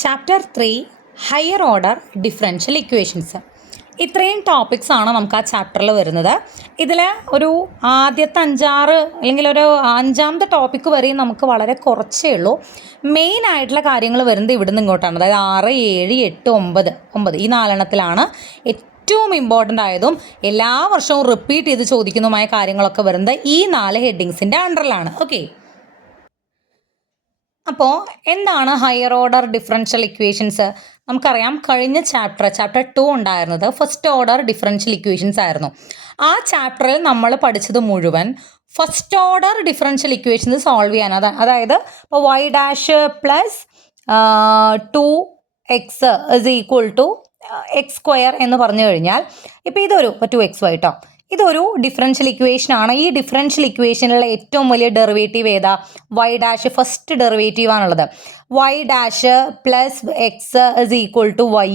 Chapter 3 higher order differential equations. ഇത്രയും topics ആണ് നമുക്ക് ആ ചാപ്റ്ററിൽ വരുന്നത്. ഇതിൽ ഒരു ആദ്യത്തെ 5-6 അല്ലെങ്കിൽ ഒരു 5ാമത്തെ ടോപ്പിക്ക് വരെയും നമുക്ക് വളരെ കുറച്ചേ ഉള്ളൂ. മെയിൻ ആയിട്ടുള്ള കാര്യങ്ങൾ വരുന്നത് ഇവിടുന്ന് ഇങ്ങോട്ടാണ്. അതായത് 6, 7, 8, 9 ഈ 4 ഏറ്റവും ഇമ്പോർട്ടൻ്റ് ആയതും എല്ലാ വർഷവും റിപ്പീറ്റ് ചെയ്ത് ചോദിക്കുന്നതുമായ കാര്യങ്ങളൊക്കെ വരുന്നത് ഈ 4 ഹെഡിങ്സിൻ്റെ അണ്ടറിലാണ്. ഓക്കെ, അപ്പോൾ എന്താണ് ഹയർ ഓർഡർ ഡിഫറൻഷ്യൽ ഇക്വേഷൻസ്? നമുക്കറിയാം, കഴിഞ്ഞ ചാപ്റ്റർ 2 ഉണ്ടായിരുന്നത് ഫസ്റ്റ് ഓർഡർ ഡിഫറൻഷ്യൽ ഇക്വേഷൻസ് ആയിരുന്നു. ആ ചാപ്റ്ററിൽ നമ്മൾ പഠിച്ചത് മുഴുവൻ first order differential equations solve ചെയ്യാൻ. അതായത് ഇപ്പോൾ y dash plus 2x is equal to x square എന്ന് പറഞ്ഞു കഴിഞ്ഞാൽ, ഇപ്പോൾ ഇതൊരു 2xy കേട്ടോ, ഇതൊരു ഡിഫറൻഷ്യൽ ഇക്വേഷൻ ആണ്. ഈ ഡിഫറൻഷ്യൽ ഇക്വേഷനിലുള്ള ഏറ്റവും വലിയ ഡെറിവേറ്റീവ് ഏതാ? y ഡാഷ് ഫസ്റ്റ് ഡെറിവേറ്റീവ് ആണുള്ളത്. y dash plus x is equal to y,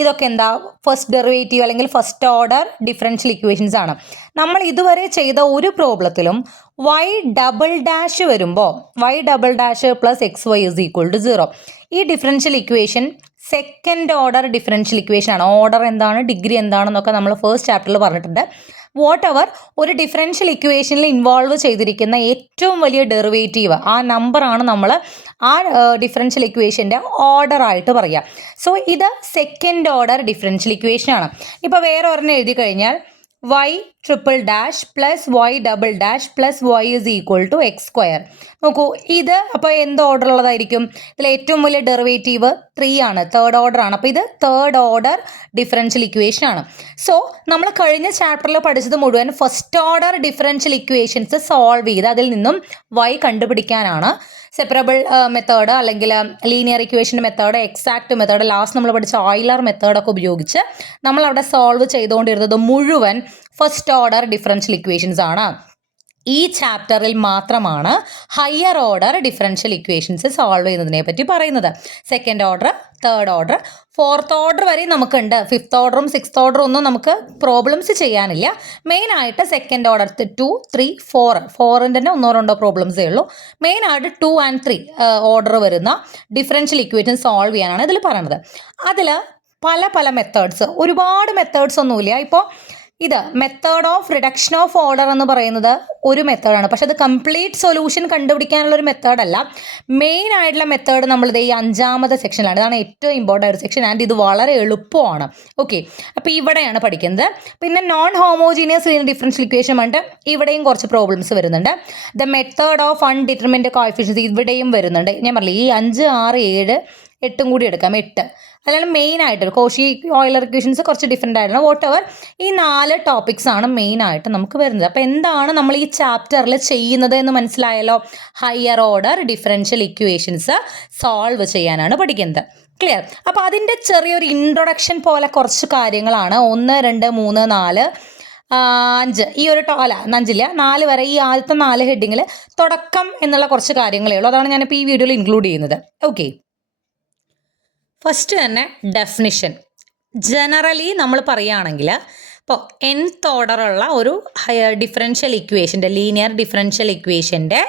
ഇതൊക്കെ എന്താ? ഫസ്റ്റ് ഡെറിവേറ്റീവ് അല്ലെങ്കിൽ ഫസ്റ്റ് ഓർഡർ ഡിഫറൻഷ്യൽ ഇക്വേഷൻസ് ആണ്. നമ്മൾ ഇതുവരെ ചെയ്ത ഒരു പ്രോബ്ലത്തിലും y ഡബിൾ ഡാഷ് വരുമ്പോൾ y double dash plus x y is equal to 0. ഈ differential equation second order differential equation ആണ്. ഓർഡർ എന്താണ്, ഡിഗ്രി എന്താണെന്നൊക്കെ നമ്മൾ ഫസ്റ്റ് ചാപ്റ്ററിൽ പറഞ്ഞിട്ടുണ്ട്. വാട്ട് എവർ ഒരു ഡിഫറൻഷ്യൽ ഇക്വേഷനിൽ ഇൻവോൾവ് ചെയ്തിരിക്കുന്ന ഏറ്റവും വലിയ ഡെറിവേറ്റീവ്, ആ നമ്പറാണ് നമ്മൾ ആ ഡിഫറൻഷ്യൽ ഇക്വേഷൻ്റെ ഓർഡർ ആയിട്ട് പറയുക. സോ ഇത് സെക്കൻഡ് ഓർഡർ ഡിഫറൻഷ്യൽ ഇക്വേഷൻ ആണ്. ഇപ്പോൾ വേറെ ഒരെണ്ണം എഴുതി കഴിഞ്ഞാൽ y triple dash plus y double dash plus y is equal to x square. നോക്കൂ, ഇത് അപ്പോൾ എന്ത് ഓർഡർ ഉള്ളതായിരിക്കും? ഇതിൽ ഏറ്റവും വലിയ ഡെറിവേറ്റീവ് 3 ആണ്, തേർഡ് ഓർഡർ ആണ്. അപ്പോൾ ഇത് തേർഡ് ഓർഡർ ഡിഫറൻഷ്യൽ ഇക്വേഷൻ ആണ്. സോ നമ്മൾ കഴിഞ്ഞ ചാപ്റ്ററിൽ പഠിച്ചത് മുഴുവൻ first order differential equations solve ചെയ്ത് അതിൽ നിന്നും y കണ്ടുപിടിക്കാനാണ്. സെപ്പറബിൾ മെത്തേഡ് അല്ലെങ്കിൽ ലീനിയർ ഇക്വേഷൻ്റെ മെത്തേഡ്, എക്സാക്ട് മെത്തേഡ്, ലാസ്റ്റ് നമ്മൾ പഠിച്ച ഓയിലർ മെത്തേഡൊക്കെ ഉപയോഗിച്ച് നമ്മൾ അവിടെ സോൾവ് ചെയ്തുകൊണ്ടിരുന്നത് മുഴുവൻ ഫസ്റ്റ് ഓർഡർ ഡിഫറൻഷ്യൽ ഇക്വേഷൻസ് ആണ്. ഈ ചാപ്റ്ററിൽ മാത്രമാണ് higher order differential equations solve ചെയ്യുന്നതിനെ പറ്റി പറയുന്നത്. Second order, third order, fourth order വരെ നമുക്കുണ്ട്. ഫിഫ്ത്ത് ഓർഡറും സിക്സ്ത് ഓർഡറും ഒന്നും നമുക്ക് പ്രോബ്ലംസ് ചെയ്യാനില്ല. മെയിനായിട്ട് സെക്കൻഡ് ഓർഡർ 2, 3, 4 തന്നെ 1-2 പ്രോബ്ലംസേ ഉള്ളൂ. മെയിനായിട്ട് 2 and 3 ഓർഡർ വരുന്ന ഡിഫറൻഷ്യൽ ഇക്വേഷൻ സോൾവ് ചെയ്യാനാണ് ഇതിൽ പറയുന്നത്. അതിൽ പല മെത്തേഡ്സ്, ഒരുപാട് മെത്തേഡ്സ് ഒന്നുമില്ല. ഇപ്പോൾ ഇത് method of reduction of order എന്ന് പറയുന്നത് ഒരു മെത്തേഡാണ്. പക്ഷെ അത് കംപ്ലീറ്റ് സൊല്യൂഷൻ കണ്ടുപിടിക്കാനുള്ളൊരു മെത്തേഡല്ല. മെയിൻ ആയിട്ടുള്ള മെത്തേഡ് നമ്മളിത് ഈ 5ാമത്തെ സെക്ഷനിലാണ്. ഇതാണ് ഏറ്റവും ഇമ്പോർട്ടൻ്റ് ഒരു സെക്ഷൻ ആൻഡ് ഇത് വളരെ എളുപ്പമാണ്. ഓക്കെ, അപ്പോൾ ഇവിടെയാണ് പഠിക്കുന്നത്. പിന്നെ non homogeneous linear differential equation ഉണ്ട്. ഇവിടെയും കുറച്ച് പ്രോബ്ലംസ് വരുന്നുണ്ട്. The method of undetermined coefficients ഇവിടെയും വരുന്നുണ്ട്. ഞാൻ പറഞ്ഞില്ല, ഈ 5, 6, 7, 8 കൂടി എടുക്കാം. 8 അതാണ് മെയിനായിട്ട്. കോഷി ഓയിലർ ഇക്വേഷൻസ് കുറച്ച് ഡിഫറെൻ്റ് ആയിരുന്നു. വോട്ട് എവർ ഈ 4 ടോപ്പിക്സ് ആണ് മെയിനായിട്ട് നമുക്ക് വരുന്നത്. അപ്പോൾ എന്താണ് നമ്മൾ ഈ ചാപ്റ്ററിൽ ചെയ്യുന്നത് എന്ന് മനസ്സിലായല്ലോ? Higher order differential equations solve ചെയ്യാനാണ് പഠിക്കുന്നത്. ക്ലിയർ? അപ്പോൾ അതിൻ്റെ ചെറിയൊരു ഇൻട്രൊഡക്ഷൻ പോലെ കുറച്ച് കാര്യങ്ങളാണ് 1, 2, 3, 4, 5 ഈ ഒരു 4 വരെ ഈ ആദ്യത്തെ 4 ഹെഡിങ്ങിൽ തുടക്കം എന്നുള്ള കുറച്ച് കാര്യങ്ങളേ ഉള്ളൂ. അതാണ് ഞാനിപ്പോൾ ഈ വീഡിയോയിൽ ഇൻക്ലൂഡ് ചെയ്യുന്നത്. ഓക്കെ, ഫസ്റ്റ് തന്നെ ഡെഫിനിഷൻ. ജനറലി നമ്മൾ പറയുകയാണെങ്കിൽ ഇപ്പോൾ nth ഓർഡറുള്ള ഒരു ഡിഫറൻഷ്യൽ ഇക്വേഷൻ്റെ, ലീനിയർ ഡിഫറൻഷ്യൽ ഇക്വേഷൻ്റെ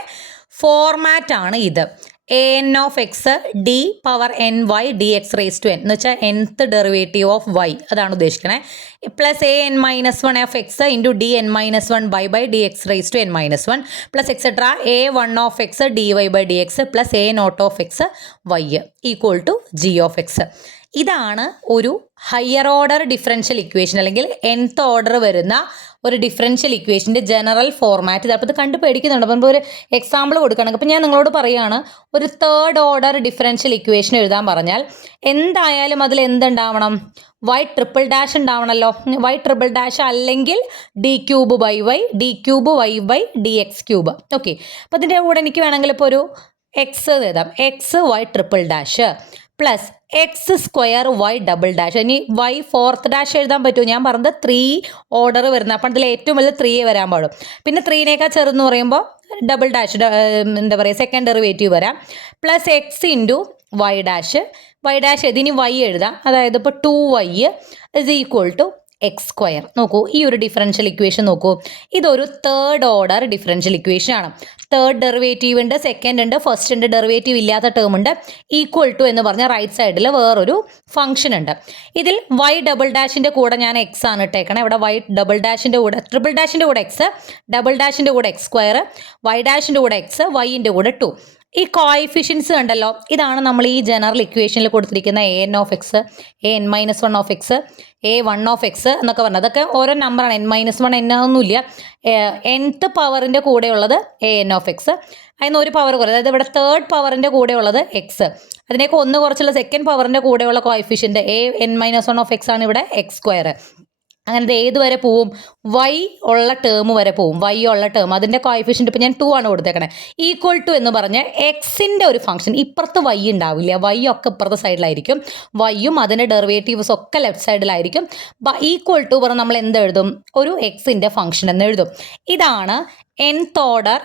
ഫോർമാറ്റാണ് ഇത്. an of x d power n y d x raise to n എന്ന് വെച്ചാൽ nth ഡെറിവേറ്റീവ് ഓഫ് വൈ, അതാണ് ഉദ്ദേശിക്കുന്നത്. Plus an-1 of x into dn-1 by d x raise to n-1 plus etcetera a1 of x d y by d x plus a0 of x y equal to g of x. ഇതാണ് ഒരു higher order differential equation അല്ലെങ്കിൽ nth order വരുന്ന ഒരു differential ഇക്വേഷൻ്റെ general format. ഇത് അപ്പോൾ ഇത് കണ്ട് പേടിക്കുന്നുണ്ട്. അപ്പോൾ ഒരു എക്സാമ്പിൾ കൊടുക്കുകയാണെങ്കിൽ, അപ്പോൾ ഞാൻ നിങ്ങളോട് പറയുകയാണ്, ഒരു തേർഡ് ഓർഡർ ഡിഫറൻഷ്യൽ ഇക്വേഷൻ എഴുതാൻ പറഞ്ഞാൽ എന്തായാലും അതിൽ എന്തുണ്ടാവണം? y ട്രിപ്പിൾ ഡാഷ് ഉണ്ടാവണമല്ലോ. y ട്രിപ്പിൾ ഡാഷ് അല്ലെങ്കിൽ d cube by y, d cube y by d x cube. Okay, അപ്പോൾ അതിൻ്റെ കൂടെ എനിക്ക് വേണമെങ്കിൽ ഇപ്പോൾ ഒരു എക്സ് എഴുതാം. X y triple dash plus x square y double dash. ഇനി വൈ ഫോർത്ത് ഡാഷ് എഴുതാൻ പറ്റുമോ? ഞാൻ പറഞ്ഞത് 3 ഓർഡർ വരുന്നത്. അപ്പം അതിൽ ഏറ്റവും വലുത് 3 വരാൻ പാടും. പിന്നെ 3നേക്കാൾ ചെറുതെന്ന് പറയുമ്പോൾ ഡബിൾ ഡാഷ്, എന്താ പറയുക, സെക്കൻഡ് ഡെറിവേറ്റീവ് വരാം. Plus x into y dash. ഇതിന് വൈ എഴുതാം. അതായത് ഇപ്പോൾ 2y is equal to x square. നോക്കൂ, ഈ ഒരു ഡിഫറൻഷ്യൽ ഇക്വേഷൻ നോക്കൂ, ഇതൊരു തേർഡ് ഓർഡർ ഡിഫറൻഷ്യൽ ഇക്വേഷൻ ആണ്. തേർഡ് ഡെറിവേറ്റീവ് ഉണ്ട്, സെക്കൻഡ് ഉണ്ട്, ഫസ്റ്റ് ഉണ്ട്, ഡെറിവേറ്റീവ് ഇല്ലാത്ത ടേം ഉണ്ട്, ഈക്വൽ ടു എന്ന് പറഞ്ഞ റൈറ്റ് സൈഡിൽ വേറൊരു ഫംഗ്ഷൻ ഉണ്ട്. ഇതിൽ വൈ ഡബിൾ ഡാഷിൻ്റെ കൂടെ ഞാൻ എക്സ് ആണ് ഇട്ടേക്കണം. ഇവിടെ വൈ ഡബിൾ ഡാഷിൻ്റെ കൂടെ ട്രിപ്പിൾ ഡാഷിൻ്റെ കൂടെ എക്സ്, ഡബിൾ ഡാഷിൻ്റെ കൂടെ എക്സ് സ്ക്വയർ, വൈ ഡാഷിൻ്റെ കൂടെ എക്സ്, വൈൻ്റെ കൂടെ 2. ഈ കോഎഫിഷ്യൻസ് കണ്ടല്ലോ, ഇതാണ് നമ്മൾ ഈ ജനറൽ ഇക്വേഷനിൽ കൊടുത്തിരിക്കുന്ന A N of X, A N minus one of X, A one of X എന്നൊക്കെ പറഞ്ഞത്. അതൊക്കെ ഓരോ നമ്പറാണ്. എൻ മൈനസ് വൺ എന്നൊന്നുമില്ല. nth പവറിൻ്റെ കൂടെയുള്ളത് എ എൻ ഓഫ് എക്സ്, അതിന് ഒരു പവർ കുറവ്, അതായത് ഇവിടെ തേർഡ് പവറിൻ്റെ കൂടെയുള്ളത് എക്സ്, അതിനേക്ക് ഒന്ന് കുറച്ചുള്ള സെക്കൻഡ് പവറിൻ്റെ കൂടെയുള്ള coefficient A N minus one of X ആണ് ഇവിടെ എക്സ് സ്ക്വയർ. അങ്ങനത്തെ ഏത് വരെ പോവും? വൈ ഉള്ള ടേം വരെ പോവും. വൈ ഉള്ള ടേം അതിൻ്റെ കോഎഫിഷ്യൻ്റ് ഇപ്പോൾ ഞാൻ 2 ആണ് കൊടുത്തേക്കണേ. ഈക്വൽ ടു എന്ന് പറഞ്ഞ് എക്സിൻ്റെ ഒരു ഫംഗ്ഷൻ, ഇപ്പുറത്ത് വൈ ഉണ്ടാവില്ല, വൈ ഒക്കെ ഇപ്പുറത്തെ സൈഡിലായിരിക്കും, വൈയും അതിൻ്റെ ഡെറിവേറ്റീവ്സ് ഒക്കെ ലെഫ്റ്റ് സൈഡിലായിരിക്കും. ഈക്വൽ ടു പറഞ്ഞ് നമ്മൾ എന്ത് എഴുതും? ഒരു എക്സിൻ്റെ ഫംഗ്ഷൻ എന്ന് എഴുതും. ഇതാണ് nth ഓർഡർ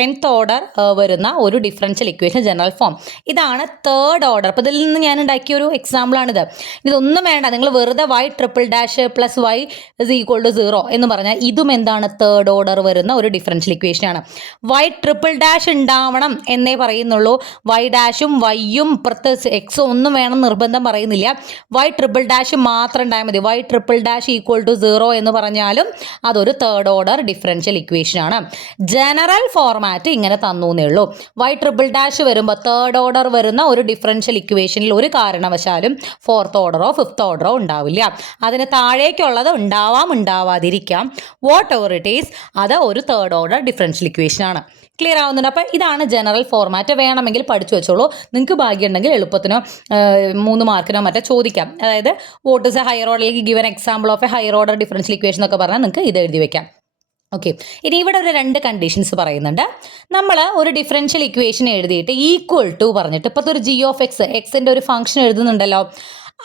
nth ഓർഡർ വരുന്ന ഒരു ഡിഫറൻഷ്യൽ ഇക്വേഷൻ ജനറൽ ഫോം. ഇതാണ് തേർഡ് ഓർഡർ. അപ്പോൾ ഇതിൽ നിന്ന് ഞാൻ ഉണ്ടാക്കിയ ഒരു എക്സാമ്പിളാണിത്. ഇതൊന്നും വേണ്ട, നിങ്ങൾ വെറുതെ y triple dash plus y is equal to 0 എന്ന് പറഞ്ഞാൽ ഇതും എന്താണ്? തേർഡ് ഓർഡർ വരുന്ന ഒരു ഡിഫറൻഷ്യൽ ഇക്വേഷനാണ്. വൈ ട്രിപ്പിൾ ഡാഷ് ഉണ്ടാവണം എന്നേ പറയുന്നുള്ളൂ. വൈ ഡാഷും വൈയും ഇപ്പുറത്ത് എക്സും ഒന്നും വേണം നിർബന്ധം പറയുന്നില്ല. വൈ ട്രിപ്പിൾ ഡാഷ് മാത്രം ഉണ്ടായാൽ മതി. Y triple dash equal to 0 എന്ന് പറഞ്ഞാലും അതൊരു തേർഡ് ഓർഡർ ഡിഫറൻഷ്യൽ ഇക്വേഷനാണ്. ജനറൽ ഫോർമാറ്റ് ഇങ്ങനെ തന്നൂന്നേ ഉള്ളൂ. വൈ ട്രിപ്പിൾ ഡാഷ് വരുമ്പോൾ തേർഡ് ഓർഡർ വരുന്ന ഒരു ഡിഫറൻഷ്യൽ ഇക്വേഷനിൽ ഒരു കാരണവശാലും ഫോർത്ത് ഓർഡറോ ഫിഫ്ത്ത് ഓർഡറോ ഉണ്ടാവില്ല. അതിന് താഴേക്കുള്ളത് ഉണ്ടാവാം, ഉണ്ടാവാതിരിക്കാം, വാട്ട് എവർ ഇറ്റ് ഈസ്, അത് ഒരു തേർഡ് ഓർഡർ ഡിഫറൻഷ്യൽ ഇക്വേഷനാണ്. ക്ലിയർ ആവുന്നുണ്ട്? അപ്പോൾ ഇതാണ് ജനറൽ ഫോർമാറ്റ്. വേണമെങ്കിൽ പഠിച്ചു വെച്ചോളൂ. നിങ്ങൾക്ക് ഭാഗ്യമുണ്ടെങ്കിൽ എളുപ്പത്തിനോ 3 മാർക്കിനോ മറ്റോ ചോദിക്കാം. അതായത് what is a higher order, അല്ലെങ്കിൽ given example of a higher order differential equation എന്നൊക്കെ പറഞ്ഞാൽ നിങ്ങൾക്ക് ഇത് എഴുതി വെക്കാം. ഓക്കെ, ഇനി ഇവിടെ ഒരു 2 കണ്ടീഷൻസ് പറയുന്നുണ്ട്. നമ്മൾ ഒരു ഡിഫറൻഷ്യൽ ഇക്വേഷൻ എഴുതിയിട്ട് ഈക്വൽ ടു പറഞ്ഞിട്ട് ഇപ്പോഴത്തെ ഒരു ജി ഓഫ് എക്സ്, എക്സിൻ്റെ ഒരു ഫംഗ്ഷൻ എഴുതുന്നുണ്ടല്ലോ,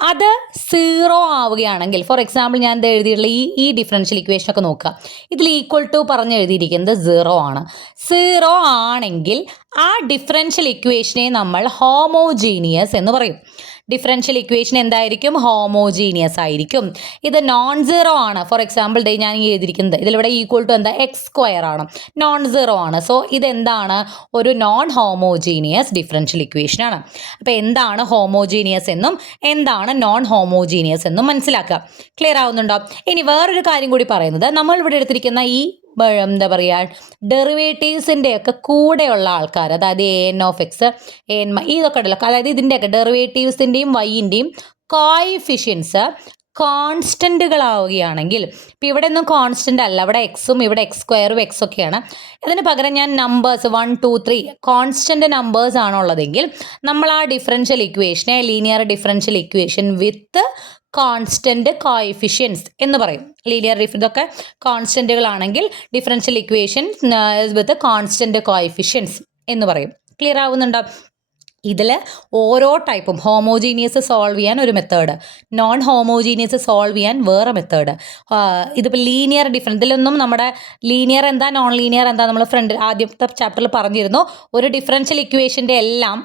അത് 0 ആവുകയാണെങ്കിൽ, ഫോർ എക്സാമ്പിൾ ഞാൻ ഇത് എഴുതിയിട്ടുള്ള ഈ ഡിഫറൻഷ്യൽ ഇക്വേഷനൊക്കെ നോക്കുക, ഇതിൽ ഈക്വൽ ടു പറഞ്ഞ് എഴുതിയിരിക്കുന്നത് 0 ആണ്. 0 ആണെങ്കിൽ ആ ഡിഫറൻഷ്യൽ ഇക്വേഷനെ നമ്മൾ ഹോമോജീനിയസ് എന്ന് പറയും. ഡിഫറൻഷ്യൽ ഇക്വേഷൻ എന്തായിരിക്കും? ഹോമോജീനിയസ് ആയിരിക്കും. ഇത് നോൺ സീറോ ആണ്. ഫോർ എക്സാമ്പിൾ ഞാൻ ഈ എഴുതിയിരിക്കുന്നത് ഇതിലിവിടെ ഈക്വൽ ടു എന്താ? എക്സ് സ്ക്വയർ ആണ്, നോൺ സീറോ ആണ്. സോ ഇതെന്താണ്? ഒരു നോൺ ഹോമോജീനിയസ് ഡിഫറൻഷ്യൽ ഇക്വേഷൻ ആണ്. അപ്പോൾ എന്താണ് ഹോമോജീനിയസ് എന്നും എന്താണ് നോൺ ഹോമോജീനിയസ് എന്നും മനസ്സിലാക്കുക. ക്ലിയർ ആവുന്നുണ്ടോ? ഇനി വേറൊരു കാര്യം കൂടി പറയുന്നത്, നമ്മൾ ഇവിടെ എടുത്തിരിക്കുന്ന ഈ എന്താ പറയുക, ഡെറിവേറ്റീവ്സിൻ്റെ ഒക്കെ കൂടെയുള്ള ആൾക്കാർ, അതായത് A N of X, A N ഇതൊക്കെ ഉണ്ടല്ലോ, അതായത് ഇതിൻ്റെയൊക്കെ ഡെറിവേറ്റീവ്സിൻ്റെയും വൈൻ്റെയും കോഎഫിഷ്യൻസ് കോൺസ്റ്റൻറ്റുകളാവുകയാണെങ്കിൽ, ഇപ്പോൾ ഇവിടെ ഒന്നും കോൺസ്റ്റൻ്റ് അല്ല, ഇവിടെ എക്സും ഇവിടെ എക്സ് സ്ക്വയറും എക്സ് ഒക്കെയാണ്. അതിന് പകരം ഞാൻ നമ്പേഴ്സ് 1 2 3 കോൺസ്റ്റൻ്റ് നമ്പേഴ്സ് ആണുള്ളതെങ്കിൽ നമ്മൾ ആ ഡിഫറൻഷ്യൽ ഇക്വേഷനെ linear differential equation with constant coefficients എന്ന് പറയും. ലീനിയർ ഇതൊക്കെ കോൺസ്റ്റൻറ്റുകളാണെങ്കിൽ differential equation with constant coefficients എന്ന് പറയും. ക്ലിയർ ആവുന്നുണ്ടോ? ഇതിൽ ഓരോ ടൈപ്പും ഹോമോജീനിയസ് സോൾവ് ചെയ്യാൻ ഒരു മെത്തേഡ്, നോൺ ഹോമോജീനിയസ് സോൾവ് ചെയ്യാൻ വേറെ മെത്തേഡ്. ഇതിപ്പോൾ ലീനിയർ ഇതിലൊന്നും നമ്മുടെ ലീനിയർ എന്താ നോൺ ലീനിയർ എന്താ നമ്മൾ ആദ്യത്തെ ചാപ്റ്ററിൽ പറഞ്ഞിരുന്നു. ഒരു ഡിഫറൻഷ്യൽ ഇക്വേഷൻ്റെ എല്ലാം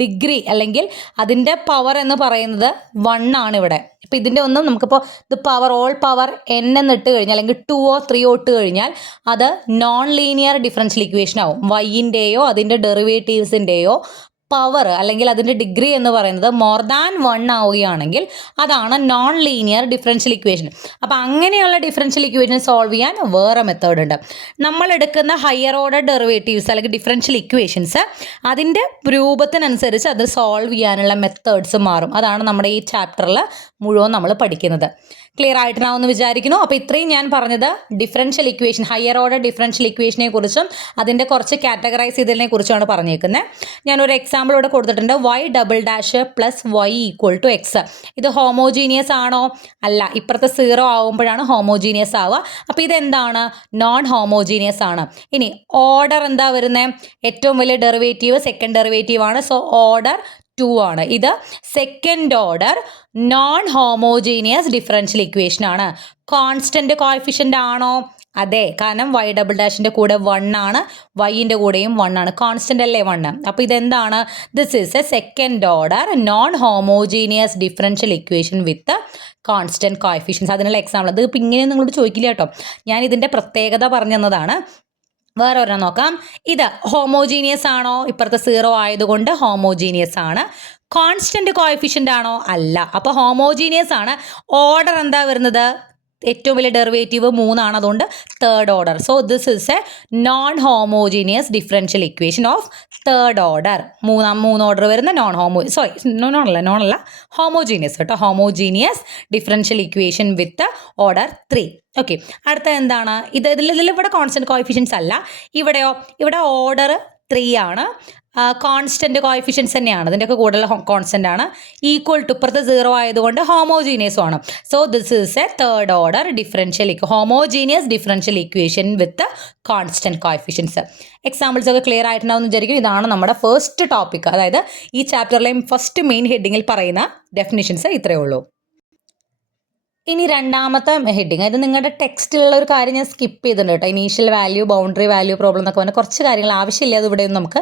ഡിഗ്രി അല്ലെങ്കിൽ അതിൻ്റെ പവർ എന്ന് പറയുന്നത് 1 ആണ് ഇവിടെ. ഇപ്പം ഇതിൻ്റെ ഒന്നും നമുക്കിപ്പോൾ ഇത് പവർ ഓൾ പവർ n എന്നിട്ട് കഴിഞ്ഞാൽ അല്ലെങ്കിൽ 2 3 ഇട്ട് കഴിഞ്ഞാൽ അത് നോൺ ലീനിയർ ഡിഫറൻഷ്യൽ ഇക്വേഷൻ ആവും. വൈൻ്റെയോ അതിൻ്റെ ഡെറിവേറ്റീവ്സിൻ്റെയോ പവർ അല്ലെങ്കിൽ അതിൻ്റെ ഡിഗ്രി എന്ന് പറയുന്നത് മോർ ദാൻ 1 ആവുകയാണെങ്കിൽ അതാണ് നോൺ ലീനിയർ ഡിഫറൻഷ്യൽ ഇക്വേഷൻ. അപ്പോൾ അങ്ങനെയുള്ള ഡിഫറൻഷ്യൽ ഇക്വേഷൻ സോൾവ് ചെയ്യാൻ വേറെ മെത്തേഡ് ഉണ്ട്. നമ്മൾ എടുക്കുന്ന ഹയർ ഓർഡർ ഡെറിവേറ്റീവ്സ് അല്ലെങ്കിൽ ഡിഫറൻഷ്യൽ ഇക്വേഷൻസ് അതിൻ്റെ രൂപത്തിനനുസരിച്ച് അത് സോൾവ് ചെയ്യാനുള്ള മെത്തേഡ്സ് മാറും. അതാണ് നമ്മുടെ ഈ ചാപ്റ്ററിൽ മുഴുവൻ നമ്മൾ പഠിക്കുന്നത്. ക്ലിയർ ആയിട്ടുണ്ടാവുമെന്ന് വിചാരിക്കുന്നു. അപ്പോൾ ഇത്രയും ഞാൻ പറഞ്ഞത് differential equation, higher order differential ഇക്വേഷനെ കുറിച്ചും അതിൻ്റെ കുറച്ച് കാറ്റഗറൈസ് ചെയ്തതിനെ കുറിച്ചാണ് പറഞ്ഞേക്കുന്നത്. ഞാനൊരു എക്സാമ്പിൾ ഇവിടെ കൊടുത്തിട്ടുണ്ട്. Y double dash plus y equal to x. ഇത് ഹോമോജീനിയസ് ആണോ? അല്ല. ഇപ്പുറത്തെ 0 ആവുമ്പോഴാണ് ഹോമോജീനിയസ് ആവുക. അപ്പോൾ ഇതെന്താണ്? നോൺ ഹോമോജീനിയസ് ആണ്. ഇനി ഓർഡർ എന്താ വരുന്നത്? ഏറ്റവും വലിയ ഡെറിവേറ്റീവ് സെക്കൻഡ് ഡെറിവേറ്റീവ് ആണ്. സോ ഓർഡർ 2 ആണ്. ഇത് second order non homogeneous differential equation ആണ്. കോൺസ്റ്റന്റ് കോഎഫിഷ്യൻ്റ് ആണോ? അതെ, കാരണം വൈ ഡബിൾ ഡാഷിൻ്റെ കൂടെ 1 ആണ്, വൈൻ്റെ കൂടെയും 1 ആണ്, കോൺസ്റ്റൻ്റ് അല്ലേ 1. അപ്പോൾ ഇതെന്താണ്? This is A second order non homogeneous differential equation with constant coefficients. അതിനുള്ള എക്സാമ്പിൾ അത് ഇപ്പം ഇങ്ങനെ നിങ്ങളോട് ചോദിക്കില്ല കേട്ടോ, ഞാൻ ഇതിൻ്റെ പ്രത്യേകത പറഞ്ഞു തന്നതാണ്. വേറെ ഒരെണ്ണം നോക്കാം. ഇത് ഹോമോജീനിയസ് ആണോ? ഇപ്പുറത്തെ 0 ആയതുകൊണ്ട് ഹോമോജീനിയസ് ആണ്. കോൺസ്റ്റൻറ്റ് കോഎഫിഷ്യൻ്റ് ആണോ? അല്ല. അപ്പോൾ ഹോമോജീനിയസ് ആണ്. ഓർഡർ എന്താ വരുന്നത്? ഏറ്റവും വലിയ ഡെറിവേറ്റീവ് 3 ആണ്, അതുകൊണ്ട് third order. So this is A non homogeneous differential equation of third order. മൂന്ന് ഓർഡർ വരുന്ന നോൺ അല്ല ഹോമോജീനിയസ് കേട്ടോ, ഹോമോജീനിയസ് ഡിഫറൻഷ്യൽ ഇക്വേഷൻ വിത്ത് ഓർഡർ 3. ഓക്കെ, അടുത്ത എന്താണ്? ഇതിൽ ഇവിടെ കോൺസ്റ്റൻറ്റ് കോഎഫിഷ്യൻസ് അല്ല. ഇവിടെ ഓർഡർ 3 ആണ്. കോൺസ്റ്റൻറ്റ് കോഎഫിഷ്യൻസ് തന്നെയാണ്, ഇതിൻ്റെയൊക്കെ കൂടുതൽ കോൺസ്റ്റൻ്റ് ആണ്. ഈക്വൽ ടു ഇപ്പുറത്ത് 0 ആയതുകൊണ്ട് ഹോമോജീനിയസും ആണ്. So this is A third order homogeneous differential equation with constant coefficients. Examples ഒക്കെ ക്ലിയർ ആയിട്ടുണ്ടാവും എന്ന് വിചാരിക്കും. ഇതാണ് നമ്മുടെ ഫസ്റ്റ് ടോപ്പിക്, അതായത് ഈ ചാപ്റ്ററിലെയും ഫസ്റ്റ് മെയിൻ ഹെഡിങ്ങിൽ പറയുന്ന ഡെഫിനിഷൻസ് ഇത്രയേ ഉള്ളൂ. ഇനി രണ്ടാമത്തെ ഹെഡിങ്, ഇത് നിങ്ങളുടെ ടെക്സ്റ്റിലുള്ള ഒരു കാര്യം ഞാൻ സ്കിപ്പ് ചെയ്തിട്ടുണ്ട് കേട്ടോ. Initial value, boundary value problem എന്നൊക്കെ പറഞ്ഞാൽ കുറച്ച് കാര്യങ്ങൾ ആവശ്യമില്ല, അത് ഇവിടെ നമുക്ക്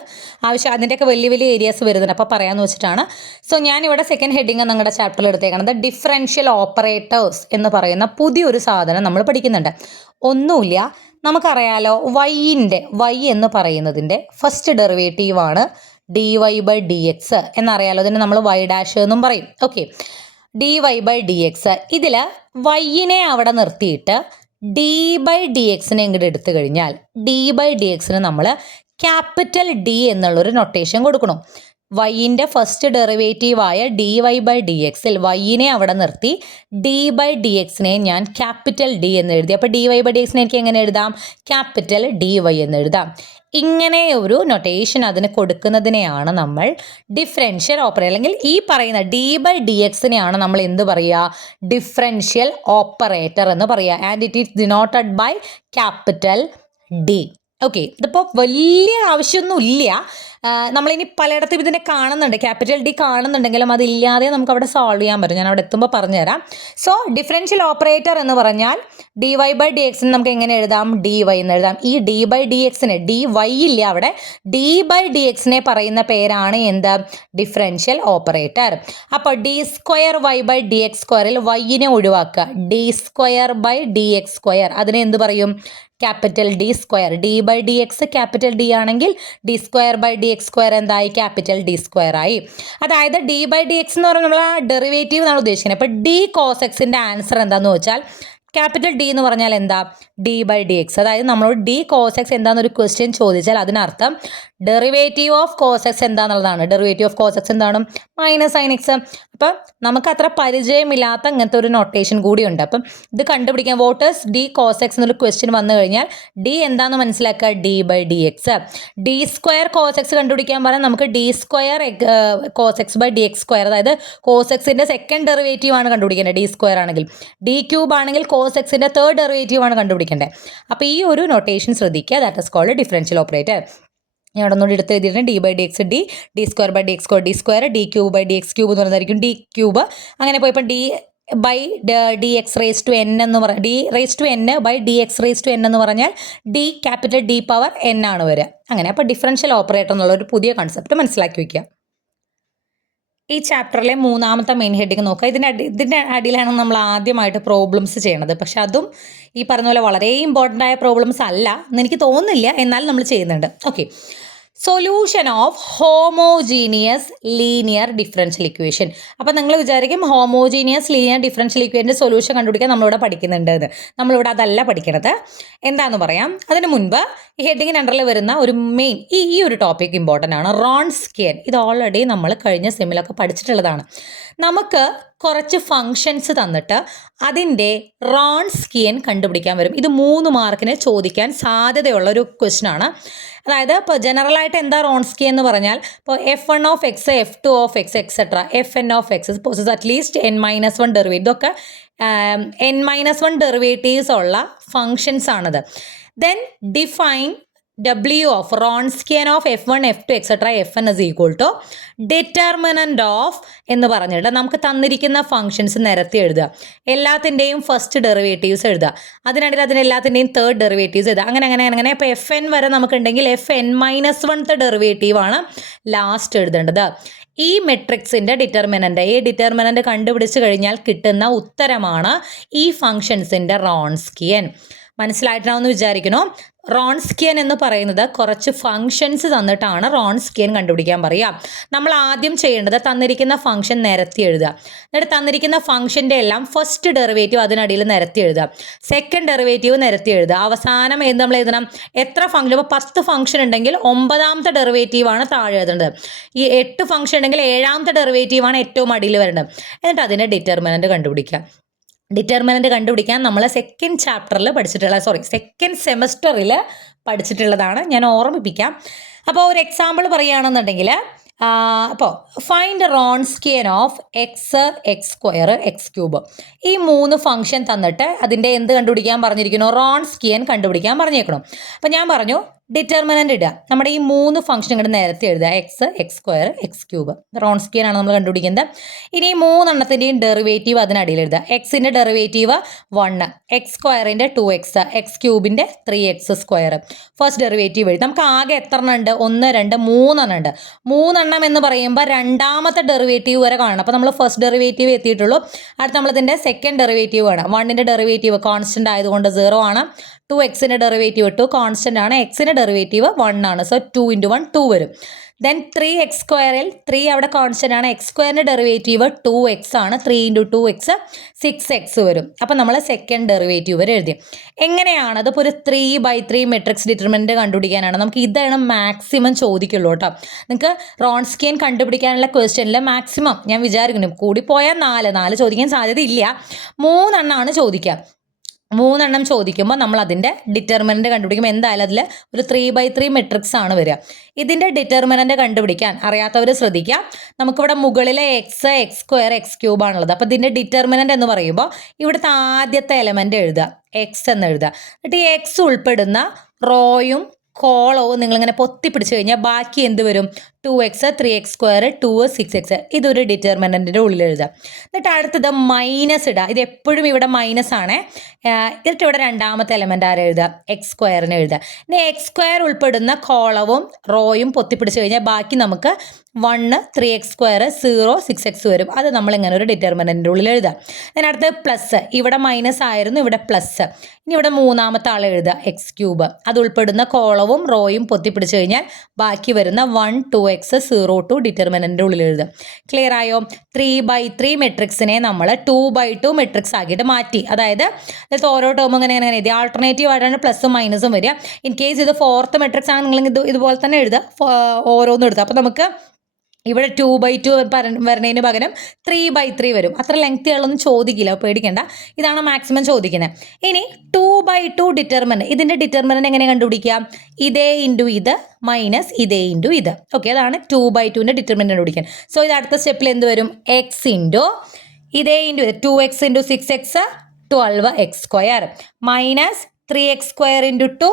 അതിൻ്റെയൊക്കെ വലിയ വലിയ ഏരിയാസ് വരുന്നുണ്ട്, അപ്പോൾ പറയാമെന്ന് വെച്ചിട്ടാണ്. സോ ഞാനിവിടെ സെക്കൻഡ് ഹെഡിങ് നിങ്ങളുടെ ചാപ്റ്ററിൽ എടുത്തേക്കണത് ഡിഫറൻഷ്യൽ ഓപ്പറേറ്റേഴ്സ് എന്ന് പറയുന്ന പുതിയൊരു സാധനം നമ്മൾ പഠിക്കുന്നുണ്ട്. ഒന്നുമില്ല, നമുക്കറിയാലോ വൈ എന്ന് പറയുന്നതിൻ്റെ ഫസ്റ്റ് ഡെറിവേറ്റീവാണ് dy/dx എന്നറിയാലോ. ഇതിന് നമ്മൾ y ഡാഷ് എന്നും പറയും. Okay, dy/dx. ഇതിൽ വൈനെ അവിടെ നിർത്തിയിട്ട് d/dxനെ ഇങ്ങോട്ട് എടുത്തു കഴിഞ്ഞാൽ d/dxന് നമ്മൾ ക്യാപിറ്റൽ D എന്നുള്ളൊരു നൊട്ടേഷൻ കൊടുക്കണം. വൈൻ്റെ ഫസ്റ്റ് ഡെറിവേറ്റീവായ dy/dxൽ വൈനെ അവിടെ നിർത്തി d/dxനെ ഞാൻ ക്യാപിറ്റൽ D എന്ന് എഴുതി. അപ്പോൾ dy/dxനെ എനിക്ക് എങ്ങനെ എഴുതാം? ക്യാപിറ്റൽ dy എന്ന് എഴുതാം. ഇങ്ങനെ ഒരു നൊട്ടേഷൻ അതിന് കൊടുക്കുന്നതിനെയാണ് നമ്മൾ ഡിഫറൻഷ്യൽ ഓപ്പറേറ്റർ, അല്ലെങ്കിൽ ഈ പറയുന്ന d/dxനെയാണ് നമ്മൾ എന്ത് പറയുക? ഡിഫറൻഷ്യൽ ഓപ്പറേറ്റർ എന്ന് പറയുക. And it is denoted by capital D. Okay, ഇതിപ്പോൾ വലിയ ആവശ്യമൊന്നുമില്ല. നമ്മളിനി പലയിടത്തും ഇതിനെ കാണുന്നുണ്ട്, ക്യാപിറ്റൽ D കാണുന്നുണ്ടെങ്കിലും അതില്ലാതെ നമുക്ക് അവിടെ സോൾവ് ചെയ്യാൻ പറ്റും. ഞാൻ അവിടെ എത്തുമ്പോൾ പറഞ്ഞുതരാം. സോ ഡിഫറൻഷ്യൽ ഓപ്പറേറ്റർ എന്ന് പറഞ്ഞാൽ dy/dxന് നമുക്ക് എങ്ങനെ എഴുതാം? dy എന്ന് എഴുതാം. ഈ d/dxന് dy ഇല്ല അവിടെ, d/dxനെ പറയുന്ന പേരാണ് എന്ത്? Differential operator. അപ്പോൾ d²y/dx²ൽ വൈനെ ഒഴിവാക്കുക, d²/dx², അതിനെ എന്ത് പറയും? Capital D². d/dx capital D ആണെങ്കിൽ d²/dx² എന്തായി? ക്യാപിറ്റൽ D² ആയി. അതായത് d/dx എന്ന് പറയുമ്പോൾ നമ്മൾ ആ ഡെറിവേറ്റീവ് നമ്മൾ ഉദ്ദേശിക്കുന്നത്. അപ്പോൾ d cos xന്റെ ആൻസർ എന്താണെന്ന് വെച്ചാൽ ക്യാപിറ്റൽ D എന്ന് പറഞ്ഞാൽ എന്താ? d/dx. അതായത് നമ്മളോട് d cos x എന്താണെന്നൊരു ക്വസ്റ്റ്യൻ ചോദിച്ചാൽ അതിനർത്ഥം ഡെറിവേറ്റീവ് ഓഫ് cos x എന്താണെന്നുള്ളതാണ്. ഡെറിവേറ്റീവ് ഓഫ് cos x എന്താണ്? -sin x. അപ്പം നമുക്ക് അത്ര പരിചയമില്ലാത്ത ഇങ്ങനത്തെ ഒരു നൊട്ടേഷൻ കൂടിയുണ്ട്. അപ്പം ഇത് കണ്ടുപിടിക്കാൻ what is d cos x എന്നൊരു ക്വസ്റ്റ്യൻ വന്നു കഴിഞ്ഞാൽ d എന്താണെന്ന് മനസ്സിലാക്കുക? d/dx. d² cos x കണ്ടുപിടിക്കാൻ പറഞ്ഞാൽ നമുക്ക് d² cos x/dx², അതായത് cos xന്റെ സെക്കൻഡ് ഡെറിവേറ്റീവ് ആണ് കണ്ടുപിടിക്കേണ്ടത് d² ആണെങ്കിൽ. d³ ആണെങ്കിൽ cos xന്റെ തേർഡ് ഡെറിവേറ്റീവ് ആണ് കണ്ടുപിടിക്കേണ്ടത്. അപ്പോൾ ഈ ഒരു നൊട്ടേഷൻ ശ്രദ്ധിക്കുക, that is called differential operator. ഞാൻ അവിടെ ഒന്നുകൂടി എടുത്ത് എഴുതിയിട്ടുണ്ട്. d/dx d²/dx² d² d³/dx³ എന്ന് പറയുന്നതായിരിക്കും d³. അങ്ങനെ പോയപ്പോൾ d/dx⁻n എന്ന് പറഞ്ഞാൽ d⁻n/dx⁻n എന്ന് പറഞ്ഞാൽ d capital D power n ആണ് വരിക. അങ്ങനെ അപ്പോൾ ഡിഫറൻഷ്യൽ ഓപ്പറേറ്റർ എന്നുള്ള ഒരു പുതിയ കൺസെപ്റ്റ് മനസ്സിലാക്കി വയ്ക്കുക. ഈ ചാപ്റ്ററിലെ മൂന്നാമത്തെ മെയിൻ ഹെഡിങ് നോക്കുക. ഇതിൻ്റെ അടിയിലാണ് നമ്മൾ ആദ്യമായിട്ട് പ്രോബ്ലംസ് ചെയ്യണത്. പക്ഷെ അതും ഈ പറഞ്ഞ പോലെ വളരെ ഇമ്പോർട്ടൻ്റ് ആയ പ്രോബ്ലംസ് അല്ല എന്ന് എനിക്ക് തോന്നുന്നില്ല, എന്നാലും നമ്മൾ ചെയ്യുന്നുണ്ട്. Okay, solution of homogeneous linear differential equation. അപ്പോൾ നിങ്ങൾ വിചാരിക്കും ഹോമോജീനിയസ് ലീനിയർ ഡിഫറൻഷ്യൽ ഇക്വേഷൻ്റെ സൊല്യൂഷൻ കണ്ടുപിടിക്കാൻ നമ്മളിവിടെ പഠിക്കുന്നുണ്ട് എന്ന്. നമ്മളിവിടെ അതല്ല പഠിക്കണത്. എന്താണെന്ന് പറയാം. അതിന് മുൻപ് ഈ ഹെഡിങ്ങിന് അണ്ടറിൽ വരുന്ന ഒരു മെയിൻ ഈ ഒരു ടോപ്പിക് ഇമ്പോർട്ടൻ്റ് ആണ്, റോൺസ്കിയൻ. ഇത് ഓൾറെഡി നമ്മൾ കഴിഞ്ഞ സെമ്മിലൊക്കെ പഠിച്ചിട്ടുള്ളതാണ്. നമുക്ക് കുറച്ച് ഫങ്ഷൻസ് തന്നിട്ട് അതിൻ്റെ റോൺസ്കിയൻ കണ്ടുപിടിക്കാൻ വരും. ഇത് 3 മാർക്കിന് ചോദിക്കാൻ സാധ്യതയുള്ള ഒരു ക്വസ്റ്റ്യൻ ആണ്. അതായത് ഇപ്പോൾ ജനറലായിട്ട് എന്താ റോൺസ്കിയൻ എന്ന് പറഞ്ഞാൽ ഇപ്പോൾ f1 of X, f2 of X etcetera fn of X poses at least n-1 derivative. ഇതൊക്കെ n-1 ഡെറിവേറ്റീവ്സ് ഉള്ള ഫങ്ഷൻസ് ആണിത്. Then define W of Wronskian of F1, F2, etc. Fn is equal to determinant of എന്ന് പറഞ്ഞിട്ട് നമുക്ക് തന്നിരിക്കുന്ന functions നിരത്തി എഴുതുക. എല്ലാത്തിൻ്റെയും ഫസ്റ്റ് ഡെറിവേറ്റീവ്സ് എഴുതുക. അതിനിടയിൽ അതിനെല്ലാത്തിൻ്റെയും തേർഡ് ഡെറിവേറ്റീവ്സ് എഴുതുക. അങ്ങനെ ഇപ്പോൾ FN വരെ നമുക്കുണ്ടെങ്കിൽ FN-1th ഡെറിവേറ്റീവ് ആണ് ലാസ്റ്റ് എഴുതേണ്ടത്. ഈ മെട്രിക്സിൻ്റെ ഡിറ്റർമിനൻ്റ്, ഈ ഡിറ്റർമിനൻ്റ് കണ്ടുപിടിച്ച് കഴിഞ്ഞാൽ കിട്ടുന്ന ഉത്തരമാണ് ഈ ഫംഗ്ഷൻസിൻ്റെ റോൺസ്കിയൻ. മനസ്സിലായിട്ടാണെന്ന് വിചാരിക്കുന്നു. റോൺസ്കിയൻ എന്ന് പറയുന്നത് കുറച്ച് ഫംഗ്ഷൻസ് തന്നിട്ടാണ് റോൺസ്കിയൻ കണ്ടുപിടിക്കാൻ പറയുക. നമ്മൾ ആദ്യം ചെയ്യേണ്ടത് തന്നിരിക്കുന്ന ഫംഗ്ഷൻ നിരത്തി എഴുതുക. എന്നിട്ട് തന്നിരിക്കുന്ന ഫംഗ്ഷൻ്റെ എല്ലാം ഫസ്റ്റ് ഡെറിവേറ്റീവ് അതിനടിയിൽ നിരത്തി എഴുതുക, സെക്കൻഡ് ഡെറിവേറ്റീവ് നിരത്തി എഴുതുക, അവസാനം നമ്മൾ എഴുതണം എത്ര ഫംഗ്ഷൻ. ഇപ്പോൾ 10 ഫംഗ്ഷൻ ഉണ്ടെങ്കിൽ 9ാമത്തെ ഡെറിവേറ്റീവാണ് താഴെ എഴുതേണ്ടത്. ഈ 8 ഫംഗ്ഷൻ ഉണ്ടെങ്കിൽ 7ാമത്തെ ഡെറിവേറ്റീവാണ് ഏറ്റവും അടിയിൽ വരേണ്ടത്. എന്നിട്ട് അതിൻ്റെ ഡിറ്റർമിനൻ്റ് കണ്ടുപിടിക്കുക. ഡിറ്റർമിനൻ്റ് കണ്ടുപിടിക്കാൻ നമ്മൾ സെക്കൻഡ് സെമസ്റ്ററിൽ പഠിച്ചിട്ടുള്ളതാണ്. ഞാൻ ഓർമ്മിപ്പിക്കാം. അപ്പോൾ ഒരു എക്സാമ്പിൾ പറയുകയാണെന്നുണ്ടെങ്കിൽ അപ്പോൾ find Wronskian of x² x³ ഈ 3 ഫംഗ്ഷൻ തന്നിട്ട് അതിൻ്റെ എന്ത് കണ്ടുപിടിക്കാൻ പറഞ്ഞിരിക്കുന്നു? റോൺസ്കിയൻ കണ്ടുപിടിക്കാൻ പറഞ്ഞേക്കണം. അപ്പോൾ ഞാൻ പറഞ്ഞു ഡിറ്റർമിനൻ്റ് ഇടുക. നമ്മുടെ ഈ 3 ഫംഗ്ഷൻ ഇങ്ങോട്ട് നേരത്തെ എഴുതുക, x² x³ റോൺസ്കിയൻ ആണ് നമ്മൾ കണ്ടുപിടിക്കുന്നത്. ഇനി 3 എണ്ണത്തിൻ്റെയും ഡെറിവേറ്റീവ് അതിനടിയിൽ എഴുതുക. എക്സിൻ്റെ derivative 1, x²ൻ്റെ 2x, x³ 3x². First derivative എഴുതി. നമുക്ക് ആകെ എത്ര എണ്ണം ഉണ്ട്? 1, 2, 3 എണ്ണം ഉണ്ട്. 3 എണ്ണം എന്ന് പറയുമ്പോൾ 2ാമത്തെ ഡെറിവേറ്റീവ് വരെ കാണണം. അപ്പോൾ നമ്മൾ ഫസ്റ്റ് ഡെറിവേറ്റീവ് എത്തിയിട്ടുള്ളൂ. അടുത്ത് നമ്മളതിൻ്റെ സെക്കൻഡ് ഡെറിവേറ്റീവ് ആണ്. 1ൻ്റെ ഡെറിവേറ്റീവ് കോൺസ്റ്റൻ്റ് ആയതുകൊണ്ട് 0 ആണ്. 2xൻ്റെ ഡെറിവേറ്റീവ് 2 കോൺസ്റ്റൻ്റ് ആണ്. എക്സിൻ്റെ ഡെറിവേറ്റീവ് 1 ആണ്. സോ 2 × 1 2 വരും. ദെൻ 3x²ൽ 3 അവിടെ കോൺസ്റ്റൻ്റ് ആണ്. x² ഡെറിവേറ്റീവ് 2x ആണ്. 3 × 2x 6x വരും. അപ്പോൾ നമ്മൾ സെക്കൻഡ് ഡെറിവേറ്റീവ് വരെ എഴുതി. എങ്ങനെയാണ് അതിപ്പോൾ ഒരു 3/3 മെട്രിക്സ് ഡിറ്റർമിനൻ്റ് കണ്ടുപിടിക്കാനാണ്. നമുക്ക് ഇതാണ് മാക്സിമം ചോദിക്കുള്ളൂ കേട്ടോ. നിങ്ങൾക്ക് റോൺസ്കിയൻ കണ്ടുപിടിക്കാനുള്ള ക്വസ്റ്റ്യനിൽ മാക്സിമം ഞാൻ വിചാരിക്കുന്നു കൂടിപ്പോയാൽ 4 ചോദിക്കാൻ സാധ്യതയില്ല. 3 എണ്ണമാണ് ചോദിക്കുക. 3 എണ്ണം ചോദിക്കുമ്പോൾ നമ്മൾ അതിൻ്റെ ഡിറ്റർമിനൻ്റ് കണ്ടുപിടിക്കുമ്പോൾ എന്തായാലും അതിൽ ഒരു 3/3 മെട്രിക്സ് ആണ് വരിക. ഇതിൻ്റെ ഡിറ്റർമിനൻ്റ് കണ്ടുപിടിക്കാൻ അറിയാത്തവർ ശ്രദ്ധിക്കുക. നമുക്കിവിടെ മുകളിലെ x² x³ ആണുള്ളത്. അപ്പോൾ ഇതിൻ്റെ ഡിറ്റർമിനൻ്റ് എന്ന് പറയുമ്പോൾ ഇവിടുത്തെ ആദ്യത്തെ എലമെൻ്റ് എഴുതുക, x എന്ന് എഴുതുക. എന്നിട്ട് ഈ x ഉൾപ്പെടുന്ന റോയും കോളവും നിങ്ങളിങ്ങനെ പൊത്തി പിടിച്ചു കഴിഞ്ഞാൽ ബാക്കി എന്ത് വരും? 2x 3x², 2 6x. ഇതൊരു ഡിറ്റർമിനൻറ്റിൻ്റെ ഉള്ളിൽ എഴുതുക. എന്നിട്ട് അടുത്തത് മൈനസ് ഇടുക. ഇത് എപ്പോഴും ഇവിടെ മൈനസ് ആണ്. എന്നിട്ട് ഇവിടെ 2ാമത്തെ എലമെൻ്റ് ആരെ എഴുതുക? x² എഴുതുക. ഇനി x² ഉൾപ്പെടുന്ന കോളവും റോയും പൊത്തിപ്പിടിച്ച് കഴിഞ്ഞാൽ ബാക്കി നമുക്ക് 1 3x², 0 6x വരും. അത് നമ്മളിങ്ങനെ ഒരു ഡിറ്റർമിനൻറ്റിൻ്റെ ഉള്ളിൽ എഴുതുക. അതിനടുത്ത് പ്ലസ്, ഇവിടെ മൈനസ് ആയിരുന്നു, ഇവിടെ പ്ലസ്. ഇനി ഇവിടെ 3ാമത്തെ ആൾ എഴുതുക, x³ അത് ഉൾപ്പെടുന്ന കോളവും റോയും പൊത്തിപ്പിടിച്ച് കഴിഞ്ഞാൽ ബാക്കി വരുന്ന 1 2x 0 2 ഡിറ്റർമിനൻ്റിൻ്റെ ഉള്ളിൽ എഴുതുക. ക്ലിയർ ആയോ? 3/3 മെട്രിക്സിനെ നമ്മൾ 2/2 മെട്രിക്സ് ആക്കിയിട്ട് മാറ്റി. അതായത് ഇതിലത്തെ ഓരോ ടേമും ഇങ്ങനെ എഴുതി ആൾട്ടർനേറ്റീവ് ആയിട്ടാണ് പ്ലസും മൈനസും വരിക. ഇൻ കേസ് ഇത് 4th മെട്രിക്സ് ആണ്, നിങ്ങൾ ഇതുപോലെ തന്നെ എഴുതുക, ഓരോന്നും എഴുതുക. അപ്പോൾ നമുക്ക് ഇവിടെ 2/2 വരുന്നതിന് പകരം 3/3 വരും. അത്ര ലെങ്തി ആളൊന്നും ചോദിക്കില്ല, പേടിക്കേണ്ട. ഇതാണ് മാക്സിമം ചോദിക്കുന്നത്. ഇനി 2/2 ഡിറ്റർമിനൻ്റ്, ഇതിൻ്റെ ഡിറ്റർമിനൻ്റ് എങ്ങനെ കണ്ടുപിടിക്കാം? ഇതേ ഇൻറ്റു ഇത് മൈനസ് ഇതേ ഇൻറ്റു ഇത്. ഓക്കെ, അതാണ് 2/2ൻ്റെ ഡിറ്റർമിനൻ്റ് കണ്ടുപിടിക്കാൻ. സോ ഇത് അടുത്ത സ്റ്റെപ്പിൽ എന്ത് വരും? x ഇൻറ്റു ഇതേ ഇൻറ്റു ഇത് 2x × 6x 12x² minus 3x² × 2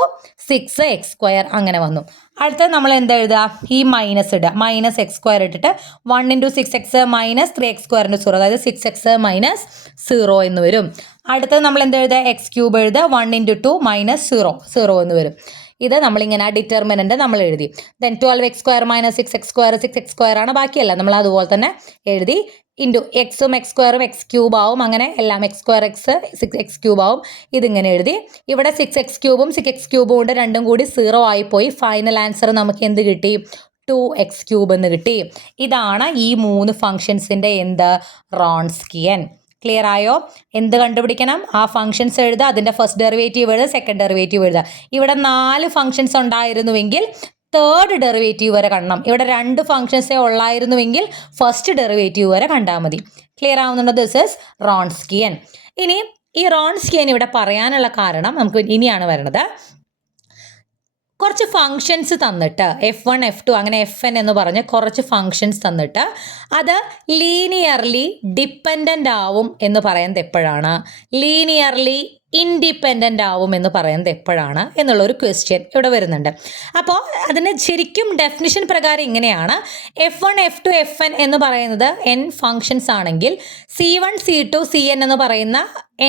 6x². അങ്ങനെ വന്നു. അടുത്തത് നമ്മൾ എന്താ എഴുതുക? ഈ മൈനസ് ഇടുക. മൈനസ് x² ഇട്ടിട്ട് 1 × 6x മൈനസ് 3x² × 0, അതായത് 6x മൈനസ് 0 എന്ന് വരും. അടുത്തത് നമ്മൾ എന്താ എഴുതുക? x³ എഴുതുക. 1 × 2 മൈനസ് 0 എന്ന് വരും. ഇത് നമ്മളിങ്ങനെ ആ ഡിറ്റർമിനൻ്റ് നമ്മൾ എഴുതി. Then 12x² minus 6x² 6x² ആണ്. ബാക്കിയല്ല നമ്മൾ അതുപോലെ തന്നെ എഴുതി. ഇൻറ്റു എക്സും x² x³ ആവും. അങ്ങനെ എല്ലാം x² x 6x³ ആവും. ഇതിങ്ങനെ എഴുതി. ഇവിടെ 6x³ 6x³ കൊണ്ട് രണ്ടും കൂടി 0 ആയിപ്പോയി. ഫൈനൽ ആൻസർ നമുക്ക് എന്ത് കിട്ടി? 2x³ എന്ന് കിട്ടി. ഇതാണ് ഈ 3 ഫംഗ്ഷൻസിൻ്റെ എന്ത്? റോൺസ്കിയൻ. ക്ലിയർ ആയോ? എന്ത് കണ്ടുപിടിക്കണം? ആ ഫംഗ്ഷൻസ് എഴുതുക, അതിൻ്റെ ഫസ്റ്റ് ഡെറിവേറ്റീവ് എഴുതുക, സെക്കൻഡ് ഡെറിവേറ്റീവ് എഴുതുക. ഇവിടെ 4 ഫംഗ്ഷൻസ് ഉണ്ടായിരുന്നുവെങ്കിൽ തേർഡ് ഡെറിവേറ്റീവ് വരെ കാണണം. ഇവിടെ 2 ഫംഗ്ഷൻസേ ഉള്ളായിരുന്നുവെങ്കിൽ ഫസ്റ്റ് ഡെറിവേറ്റീവ് വരെ കണ്ടാൽ മതി. ക്ലിയർ ആവുന്നുണ്ടോ? This is Wronskian. ഇനി ഈ റോൺസ്കിയൻ ഇവിടെ പറയാനുള്ള കാരണം നമുക്ക് ഇനിയാണ് വരുന്നത്. കുറച്ച് ഫങ്ഷൻസ് തന്നിട്ട് F1 F2 അങ്ങനെ FN എന്ന് പറഞ്ഞ് കുറച്ച് ഫങ്ഷൻസ് തന്നിട്ട് അത് ലീനിയർലി ഡിപ്പെൻഡൻ്റ് ആവും എന്ന് പറയുന്നത് എപ്പോഴാണ്? ലീനിയർലി ഇൻഡിപെൻഡൻ്റ് ആവും എന്ന് പറയുന്നത് എപ്പോഴാണ് എന്നുള്ളൊരു ക്വസ്റ്റ്യൻ ഇവിടെ വരുന്നുണ്ട്. അപ്പോൾ അതിന് ശരിക്കും ഡെഫിനിഷൻ പ്രകാരം ഇങ്ങനെയാണ്. F1 F2 Fn എന്ന് പറയുന്നത് n ഫങ്ഷൻസ് ആണെങ്കിൽ C1 C2 Cn എന്ന് പറയുന്ന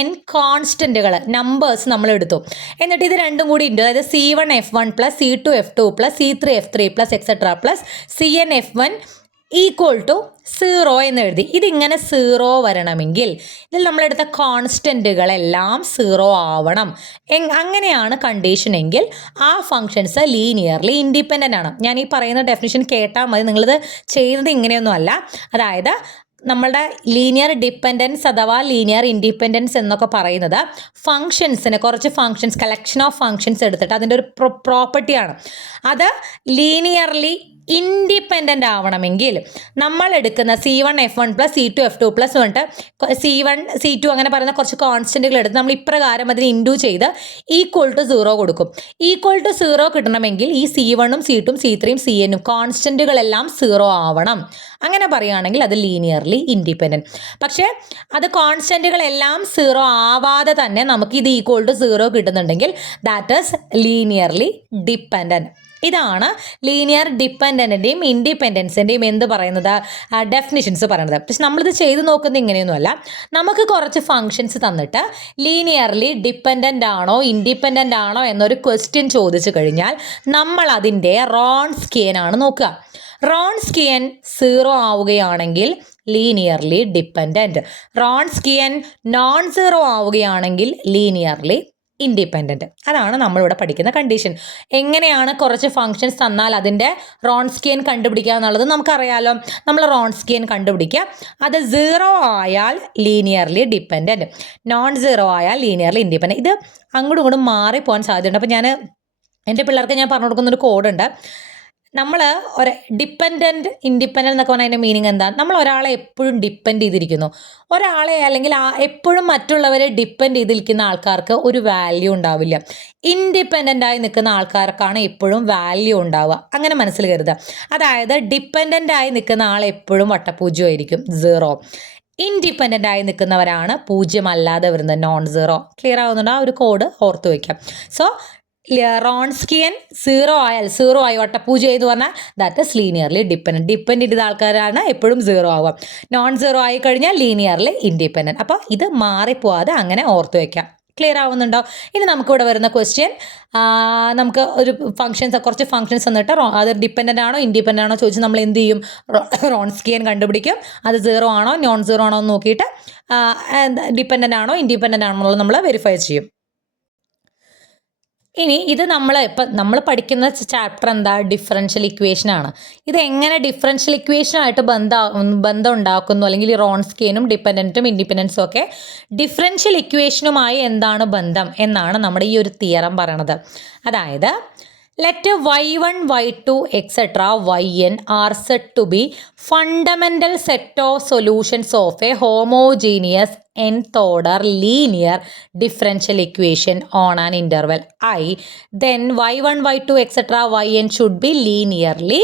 n കോൺസ്റ്റൻറ്റുകൾ നമ്പേഴ്സ് നമ്മൾ എടുത്തു. എന്നിട്ട് ഇത് രണ്ടും കൂടി ഉണ്ട്. അതായത് C1 F1 plus C2 F2 plus C3 F3 plus etcetera plus Cn F1 equal to 0 എന്ന് എഴുതി. ഇതിങ്ങനെ 0 വരണമെങ്കിൽ ഇതിൽ നമ്മളെടുത്ത കോൺസ്റ്റൻറ്റുകളെല്ലാം 0 ആവണം. അങ്ങനെയാണ് കണ്ടീഷൻ എങ്കിൽ ആ ഫങ്ഷൻസ് ലീനിയർലി ഇൻഡിപെൻഡൻ്റ് ആണ്. ഞാൻ ഈ പറയുന്ന ഡെഫിനിഷൻ കേട്ടാൽ മതി. നിങ്ങളിത് ചെയ്യുന്നത് ഇങ്ങനെയൊന്നുമല്ല. അതായത് നമ്മളുടെ ലീനിയർ ഡിപ്പെൻഡൻസ് അഥവാ ലീനിയർ ഇൻഡിപെൻഡൻസ് എന്നൊക്കെ പറയുന്നത് ഫങ്ഷൻസിന് കുറച്ച് ഫങ്ഷൻസ് കളക്ഷൻ ഓഫ് ഫങ്ഷൻസ് എടുത്തിട്ട് അതിൻ്റെ ഒരു പ്രോപ്പർട്ടിയാണ്. അത് ലീനിയർലി ഇൻഡിപെൻഡൻ്റ് ആവണമെങ്കിൽ നമ്മൾ എടുക്കുന്ന C1 F1 plus C2 F2 plus വന്നിട്ട് C1 C2 അങ്ങനെ പറയുന്ന കുറച്ച് കോൺസ്റ്റൻറ്റുകൾ എടുത്ത് നമ്മൾ ഇപ്രകാരം അതിന് ഇൻഡു ചെയ്ത് ഈക്വൽ ടു 0 കൊടുക്കും. ഈക്വൽ ടു 0 കിട്ടണമെങ്കിൽ ഈ C1ഉം C2ഉം C3ഉം Cnഉം കോൺസ്റ്റൻറ്റുകളെല്ലാം 0 ആവണം. അങ്ങനെ പറയുകയാണെങ്കിൽ അത് ലീനിയർലി ഇൻഡിപെൻഡൻറ്റ്. പക്ഷേ അത് കോൺസ്റ്റൻറ്റുകളെല്ലാം 0 ആവാതെ തന്നെ നമുക്ക് ഇത് ഈക്വൽ ടു 0 കിട്ടുന്നുണ്ടെങ്കിൽ ദാറ്റ് ഈസ് ലീനിയർലി ഡിപ്പെൻഡൻറ്റ്. ഇതാണ് ലീനിയർ ഡിപ്പെൻഡൻറ്റിൻ്റെയും ഇൻഡിപെൻഡൻസിൻ്റെയും എന്ത് പറയുന്നത് ഡെഫിനിഷൻസ് പറയുന്നത്. പക്ഷെ നമ്മളിത് ചെയ്ത് നോക്കുന്നത് ഇങ്ങനെയൊന്നുമല്ല. നമുക്ക് കുറച്ച് ഫങ്ഷൻസ് തന്നിട്ട് ലീനിയർലി ഡിപ്പെൻഡൻ്റ് ആണോ ഇൻഡിപെൻഡൻ്റ് ആണോ എന്നൊരു ക്വസ്റ്റ്യൻ ചോദിച്ചു കഴിഞ്ഞാൽ നമ്മൾ അതിൻ്റെ റോൺസ്കിയൻ ആണ് നോക്കുക. റോൺസ്കിയൻ 0 ആവുകയാണെങ്കിൽ ലീനിയർലി ഡിപ്പെൻഡൻറ്റ്. റോൺസ്കിയൻ നോൺ 0 ആവുകയാണെങ്കിൽ ലീനിയർലി ഇൻഡിപെൻഡൻറ്റ്. അതാണ് നമ്മളിവിടെ പഠിക്കുന്ന കണ്ടീഷൻ. എങ്ങനെയാണ് കുറച്ച് ഫങ്ഷൻസ് തന്നാൽ അതിൻ്റെ റോൺസ്കിയൻ കണ്ടുപിടിക്കുക എന്നുള്ളത് നമുക്കറിയാലോ. നമ്മൾ റോൺസ്കിയൻ കണ്ടുപിടിക്കുക. അത് 0 ആയാൽ ലീനിയർലി ഡിപ്പെൻഡൻറ്റ്, നോൺ 0 ആയാൽ ലീനിയർലി ഇൻഡിപെൻഡൻറ്റ്. ഇത് അങ്ങോട്ടും ഇങ്ങോട്ടും മാറിപ്പോകാൻ സാധ്യതയുണ്ട്. അപ്പോൾ ഞാൻ എൻ്റെ പിള്ളേർക്ക് ഞാൻ പറഞ്ഞു കൊടുക്കുന്നൊരു കോഡുണ്ട്. നമ്മൾ ഒരു ഡിപ്പെൻഡൻറ്റ് ഇൻഡിപെൻഡൻ്റ് എന്നൊക്കെ പറഞ്ഞാൽ അതിൻ്റെ മീനിങ് എന്താ? നമ്മൾ ഒരാളെ എപ്പോഴും ഡിപ്പെൻഡ് ചെയ്തിരിക്കുന്നു. ഒരാളെ അല്ലെങ്കിൽ എപ്പോഴും മറ്റുള്ളവരെ ഡിപ്പെൻഡ് ചെയ്തിരിക്കുന്ന ആൾക്കാർക്ക് ഒരു വാല്യൂ ഉണ്ടാവില്ല. ഇൻഡിപെൻഡൻ്റായി നിൽക്കുന്ന ആൾക്കാർക്കാണ് എപ്പോഴും വാല്യൂ ഉണ്ടാവുക. അങ്ങനെ മനസ്സിൽ കരുതുക. അതായത് ഡിപ്പെൻഡൻ്റായി നിൽക്കുന്ന ആൾ എപ്പോഴും വട്ടപൂജ്യമായിരിക്കും, 0. ഇൻഡിപെൻഡൻ്റ് ആയി നിൽക്കുന്നവരാണ് 0 അല്ലാതെ വരുന്നത്, നോൺ 0. ക്ലിയർ ആവുന്നുണ്ടോ? ആ ഒരു കോഡ് ഓർത്ത് വയ്ക്കാം. സോ റോൺസ്കിയൻ 0 ആയാൽ 0 ആയി വട്ടപൂജ്യം എന്ന് പറഞ്ഞാൽ that is linearly dependent. Depend ചെയ്ത ആൾക്കാരാണ് എപ്പോഴും 0 ആവുക. നോൺ 0 ആയി കഴിഞ്ഞാൽ ലീനിയർലി ഇൻഡിപെൻഡൻറ്റ്. അപ്പോൾ ഇത് മാറിപ്പോവാതെ അങ്ങനെ ഓർത്ത് വയ്ക്കാം. ക്ലിയർ ആവുന്നുണ്ടോ? ഇനി നമുക്കിവിടെ വരുന്ന ക്വസ്റ്റ്യൻ, നമുക്ക് ഒരു കുറച്ച് ഫങ്ഷൻസ് എന്നിട്ട് അത് ഡിപ്പെൻഡൻ്റ് ആണോ ഇൻഡിപെൻഡൻ്റ് ആണോ ചോദിച്ച് നമ്മൾ എന്ത് ചെയ്യും? റോൺസ്കിയൻ കണ്ടുപിടിക്കും. അത് 0 ആണോ നോൺ 0 ആണോ എന്ന് നോക്കിയിട്ട് ഡിപ്പെൻഡൻ്റ് ആണോ ഇൻഡിപെൻഡൻ്റ് ആണോ എന്നുള്ളത് നമ്മൾ വെരിഫൈ ചെയ്യും. ഇനി ഇത് നമ്മൾ പഠിക്കുന്ന ചാപ്റ്റർ എന്താ? ഡിഫറൻഷ്യൽ ഇക്വേഷനാണ്. ഇത് എങ്ങനെ ഡിഫറൻഷ്യൽ ഇക്വേഷനായിട്ട് ബന്ധം ഉണ്ടാക്കുന്നു, അല്ലെങ്കിൽ ഈ റോൺസ്കിയനും ഡിപ്പെൻഡൻറ്റും ഇൻഡിപെൻഡൻസും ഒക്കെ ഡിഫറൻഷ്യൽ ഇക്വേഷനുമായി എന്താണ് ബന്ധം എന്നാണ് നമ്മുടെ ഈ ഒരു തിയറം പറയണത്. അതായത് let y1, y2, etc. yn are said to be fundamental set of solutions of a homogeneous nth order linear differential equation on an interval I, then y1, y2, etc. yn should be linearly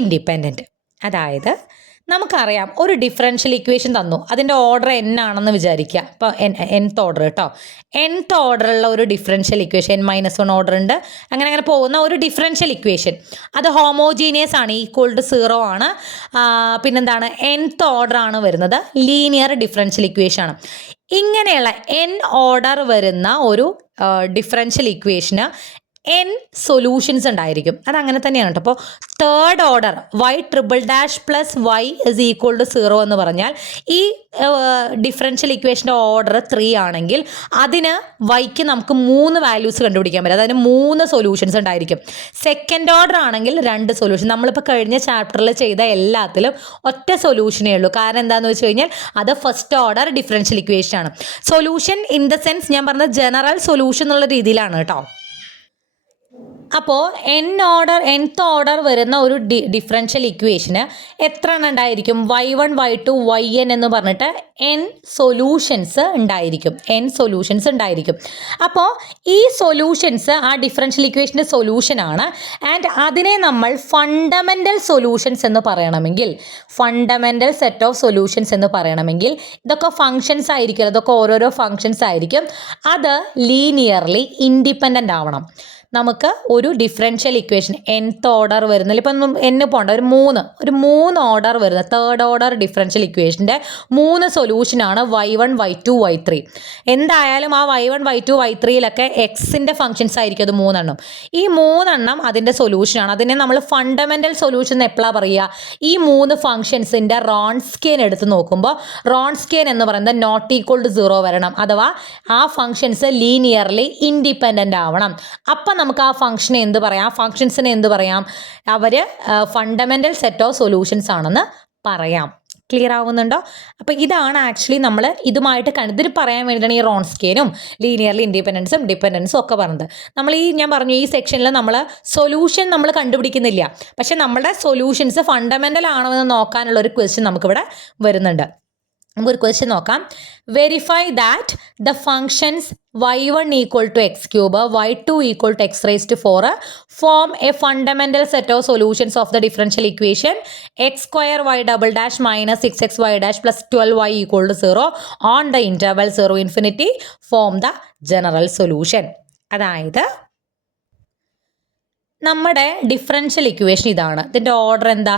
independent. അതായത് നമുക്കറിയാം ഒരു differential equation തന്നു, അതിൻ്റെ order n ആണെന്ന് വിചാരിക്കുക. ഇപ്പോൾ nth order കേട്ടോ, nth ഓർഡറുള്ള ഒരു ഡിഫറൻഷ്യൽ ഇക്വേഷൻ, n-1 ഓർഡർ ഉണ്ട്, അങ്ങനെ പോകുന്ന ഒരു ഡിഫറൻഷ്യൽ ഇക്വേഷൻ. അത് ഹോമോജീനിയസ് ആണ്, ഈക്വൽ ടു 0 ആണ്. പിന്നെന്താണ്? nth ഓർഡർ ആണ് വരുന്നത്, ലീനിയർ ഡിഫറൻഷ്യൽ ഇക്വേഷൻ ആണ്. ഇങ്ങനെയുള്ള n ഓർഡർ വരുന്ന ഒരു ഡിഫറൻഷ്യൽ ഇക്വേഷന് n സൊല്യൂഷൻസ് ഉണ്ടായിരിക്കും. അതങ്ങനെ തന്നെയാണ് കേട്ടോ. അപ്പോൾ third order y∭+ plus y is equal to 0 എന്ന് പറഞ്ഞാൽ ഈ ഡിഫറൻഷ്യൽ ഇക്വേഷൻ്റെ ഓർഡർ 3 ആണെങ്കിൽ അതിന് yക്ക് നമുക്ക് 3 വാല്യൂസ് കണ്ടുപിടിക്കാൻ പറ്റും. അതിന് 3 സൊല്യൂഷൻസ് ഉണ്ടായിരിക്കും. സെക്കൻഡ് ഓർഡർ ആണെങ്കിൽ 2 സൊല്യൂഷൻ. നമ്മളിപ്പോൾ കഴിഞ്ഞ ചാപ്റ്ററിൽ ചെയ്ത എല്ലാത്തിലും ഒറ്റ സൊല്യൂഷനേ ഉള്ളൂ. കാരണം എന്താണെന്ന് വെച്ച് കഴിഞ്ഞാൽ അത് ഫസ്റ്റ് ഓർഡർ ഡിഫറൻഷ്യൽ ഇക്വേഷൻ ആണ്. സൊല്യൂഷൻ ഇൻ ദ സെൻസ് ഞാൻ പറഞ്ഞത് ജനറൽ സൊല്യൂഷൻ എന്നുള്ള രീതിയിലാണ് കേട്ടോ. അപ്പോൾ nth ഓർഡർ വരുന്ന ഒരു ഡിഫറൻഷ്യൽ ഇക്വേഷന് എത്ര എണ്ണം ഉണ്ടായിരിക്കും? y1 y2 yn എന്ന് പറഞ്ഞിട്ട് n സൊല്യൂഷൻസ് ഉണ്ടായിരിക്കും. അപ്പോൾ ഈ സൊല്യൂഷൻസ് ആ ഡിഫറൻഷ്യൽ ഇക്വേഷൻ്റെ സൊല്യൂഷനാണ്. ആൻഡ് അതിനെ നമ്മൾ ഫണ്ടമെൻ്റൽ സൊല്യൂഷൻസ് എന്ന് പറയണമെങ്കിൽ, ഫണ്ടമെൻ്റൽ സെറ്റ് ഓഫ് സൊല്യൂഷൻസ് എന്ന് പറയണമെങ്കിൽ ഇതൊക്കെ ഫങ്ഷൻസ് ആയിരിക്കും, അതൊക്കെ ഓരോരോ ഫങ്ഷൻസ് ആയിരിക്കും. അത് ലീനിയർലി ഇൻഡിപെൻഡൻ്റ് ആവണം. നമുക്ക് ഒരു ഡിഫറൻഷ്യൽ ഇക്വേഷൻ nth ഓർഡർ വരുന്നില്ല, ഇപ്പം n പോകണ്ട, ഒരു മൂന്ന് ഓർഡർ വരുന്ന തേർഡ് ഓർഡർ ഡിഫറൻഷ്യൽ ഇക്വേഷൻ്റെ 3 സൊല്യൂഷനാണ് y1 y2 y3. എന്തായാലും ആ y1 y2 y3യിലൊക്കെ എക്സിൻ്റെ ഫങ്ഷൻസ് ആയിരിക്കും അത് 3 എണ്ണം. ഈ 3 എണ്ണം അതിൻ്റെ സൊല്യൂഷനാണ്. അതിനെ നമ്മൾ ഫണ്ടമെൻ്റൽ സൊല്യൂഷൻ എന്ന് എപ്പോഴാണ് പറയുക? ഈ 3 ഫങ്ഷൻസിൻ്റെ റോൺസ്കിയൻ എടുത്ത് നോക്കുമ്പോൾ റോൺസ്കിയൻ എന്ന് പറയുന്നത് നോട്ട് ഈക്വൽ ടു 0 വരണം, അഥവാ ആ ഫങ്ഷൻസ് ലീനിയർലി ഇൻഡിപെൻഡൻ്റ് ആവണം. അപ്പം നമുക്ക് ആ ഫംഗ്ഷനെ എന്ത് പറയാം? ആ ഫംഗ്ഷൻസിനെ എന്ത് പറയാം? അവർ ഫണ്ടമെൻ്റൽ സെറ്റ് ഓഫ് സൊല്യൂഷൻസ് ആണെന്ന് പറയാം. ക്ലിയർ ആവുന്നുണ്ടോ? അപ്പോൾ ഇതാണ് ആക്ച്വലി നമ്മൾ ഇതുമായിട്ട് ഇതിന് പറയാൻ വേണ്ടിയിട്ടാണ് ഈ റോൺസ്കിയനും ലീനിയർലി ഇൻഡിപെൻഡൻസും ഡിപെൻഡൻസും ഒക്കെ പറഞ്ഞത്. നമ്മൾ ഞാൻ പറഞ്ഞു ഈ സെക്ഷനിൽ നമ്മൾ സൊല്യൂഷൻ നമ്മൾ കണ്ടുപിടിക്കുന്നില്ല, പക്ഷെ നമ്മുടെ സൊല്യൂഷൻസ് ഫണ്ടമെൻ്റൽ ആണോ എന്ന് നോക്കാനുള്ള ഒരു ക്വസ്റ്റ്യൻ നമുക്കിവിടെ വരുന്നുണ്ട്. നമുക്കൊരു ക്വസ്റ്റ്യൻ നോക്കാം. Verify that the functions y1 equal to x cube y2 equal to x raise to 4 form a fundamental set of solutions of the differential equation x square y double dash minus 6xy dash plus 12y equal to 0 on the interval 0 infinity form the general solution. അതായത് നമ്മുടെ differential equation ഇതാണ്. ഇതിൻ്റെ order എന്താ?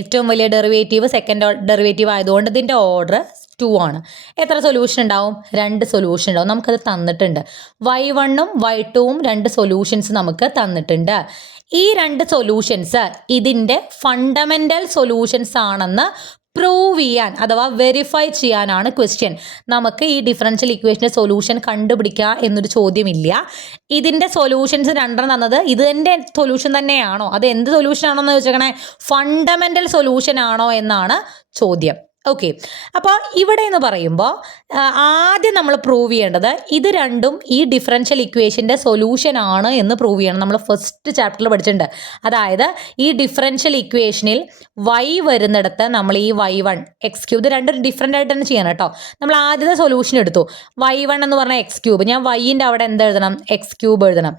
ഏറ്റവും വലിയ derivative second derivative ആയതുകൊണ്ട് ഇതിൻ്റെ order 2 ആണ്. എത്ര സൊല്യൂഷൻ ഉണ്ടാവും? 2 സൊല്യൂഷൻ ഉണ്ടാവും. നമുക്കത് തന്നിട്ടുണ്ട്. y1ഉം y2ഉം 2 സൊല്യൂഷൻസ് നമുക്ക് തന്നിട്ടുണ്ട്. ഈ 2 സൊല്യൂഷൻസ് ഇതിൻ്റെ ഫണ്ടമെൻ്റൽ സൊല്യൂഷൻസ് ആണെന്ന് പ്രൂവ് ചെയ്യാൻ അഥവാ വെരിഫൈ ചെയ്യാനാണ് ക്വസ്റ്റ്യൻ. നമുക്ക് ഈ ഡിഫറൻഷ്യൽ ഇക്വേഷൻ്റെ സൊല്യൂഷൻ കണ്ടുപിടിക്കുക എന്നൊരു ചോദ്യമില്ല. ഇതിൻ്റെ സൊല്യൂഷൻസ് 2 തന്നത് ഇതിൻ്റെ സൊല്യൂഷൻ തന്നെയാണോ, അത് എന്ത് സൊല്യൂഷൻ ആണോ എന്ന് ചോദിച്ചേക്കണേ, ഫണ്ടമെൻ്റൽ സൊല്യൂഷൻ ആണോ എന്നാണ് ചോദ്യം. ഓക്കെ, അപ്പോൾ ഇവിടെ എന്ന് പറയുമ്പോൾ ആദ്യം നമ്മൾ പ്രൂവ് ചെയ്യേണ്ടത് ഇത് രണ്ടും ഈ ഡിഫറൻഷ്യൽ ഇക്വേഷൻ്റെ സൊല്യൂഷൻ ആണ് എന്ന് പ്രൂവ് ചെയ്യണം. നമ്മൾ ഫസ്റ്റ് ചാപ്റ്ററിൽ പഠിച്ചിട്ടുണ്ട്. അതായത് ഈ ഡിഫറൻഷ്യൽ ഇക്വേഷനിൽ y വരുന്നിടത്ത് നമ്മൾ ഈ y1 എക്സ് ക്യൂബ്, ഇത് രണ്ടും ഡിഫറെൻ്റ് ആയിട്ട് തന്നെ ചെയ്യണം കേട്ടോ. നമ്മൾ ആദ്യത്തെ സൊല്യൂഷൻ എടുത്തു, y1 എന്ന് പറഞ്ഞാൽ എക്സ് ക്യൂബ്, ഞാൻ y-ൻ്റെ അവിടെ എന്ത് എഴുതണം? എക്സ് ക്യൂബ് എഴുതണം.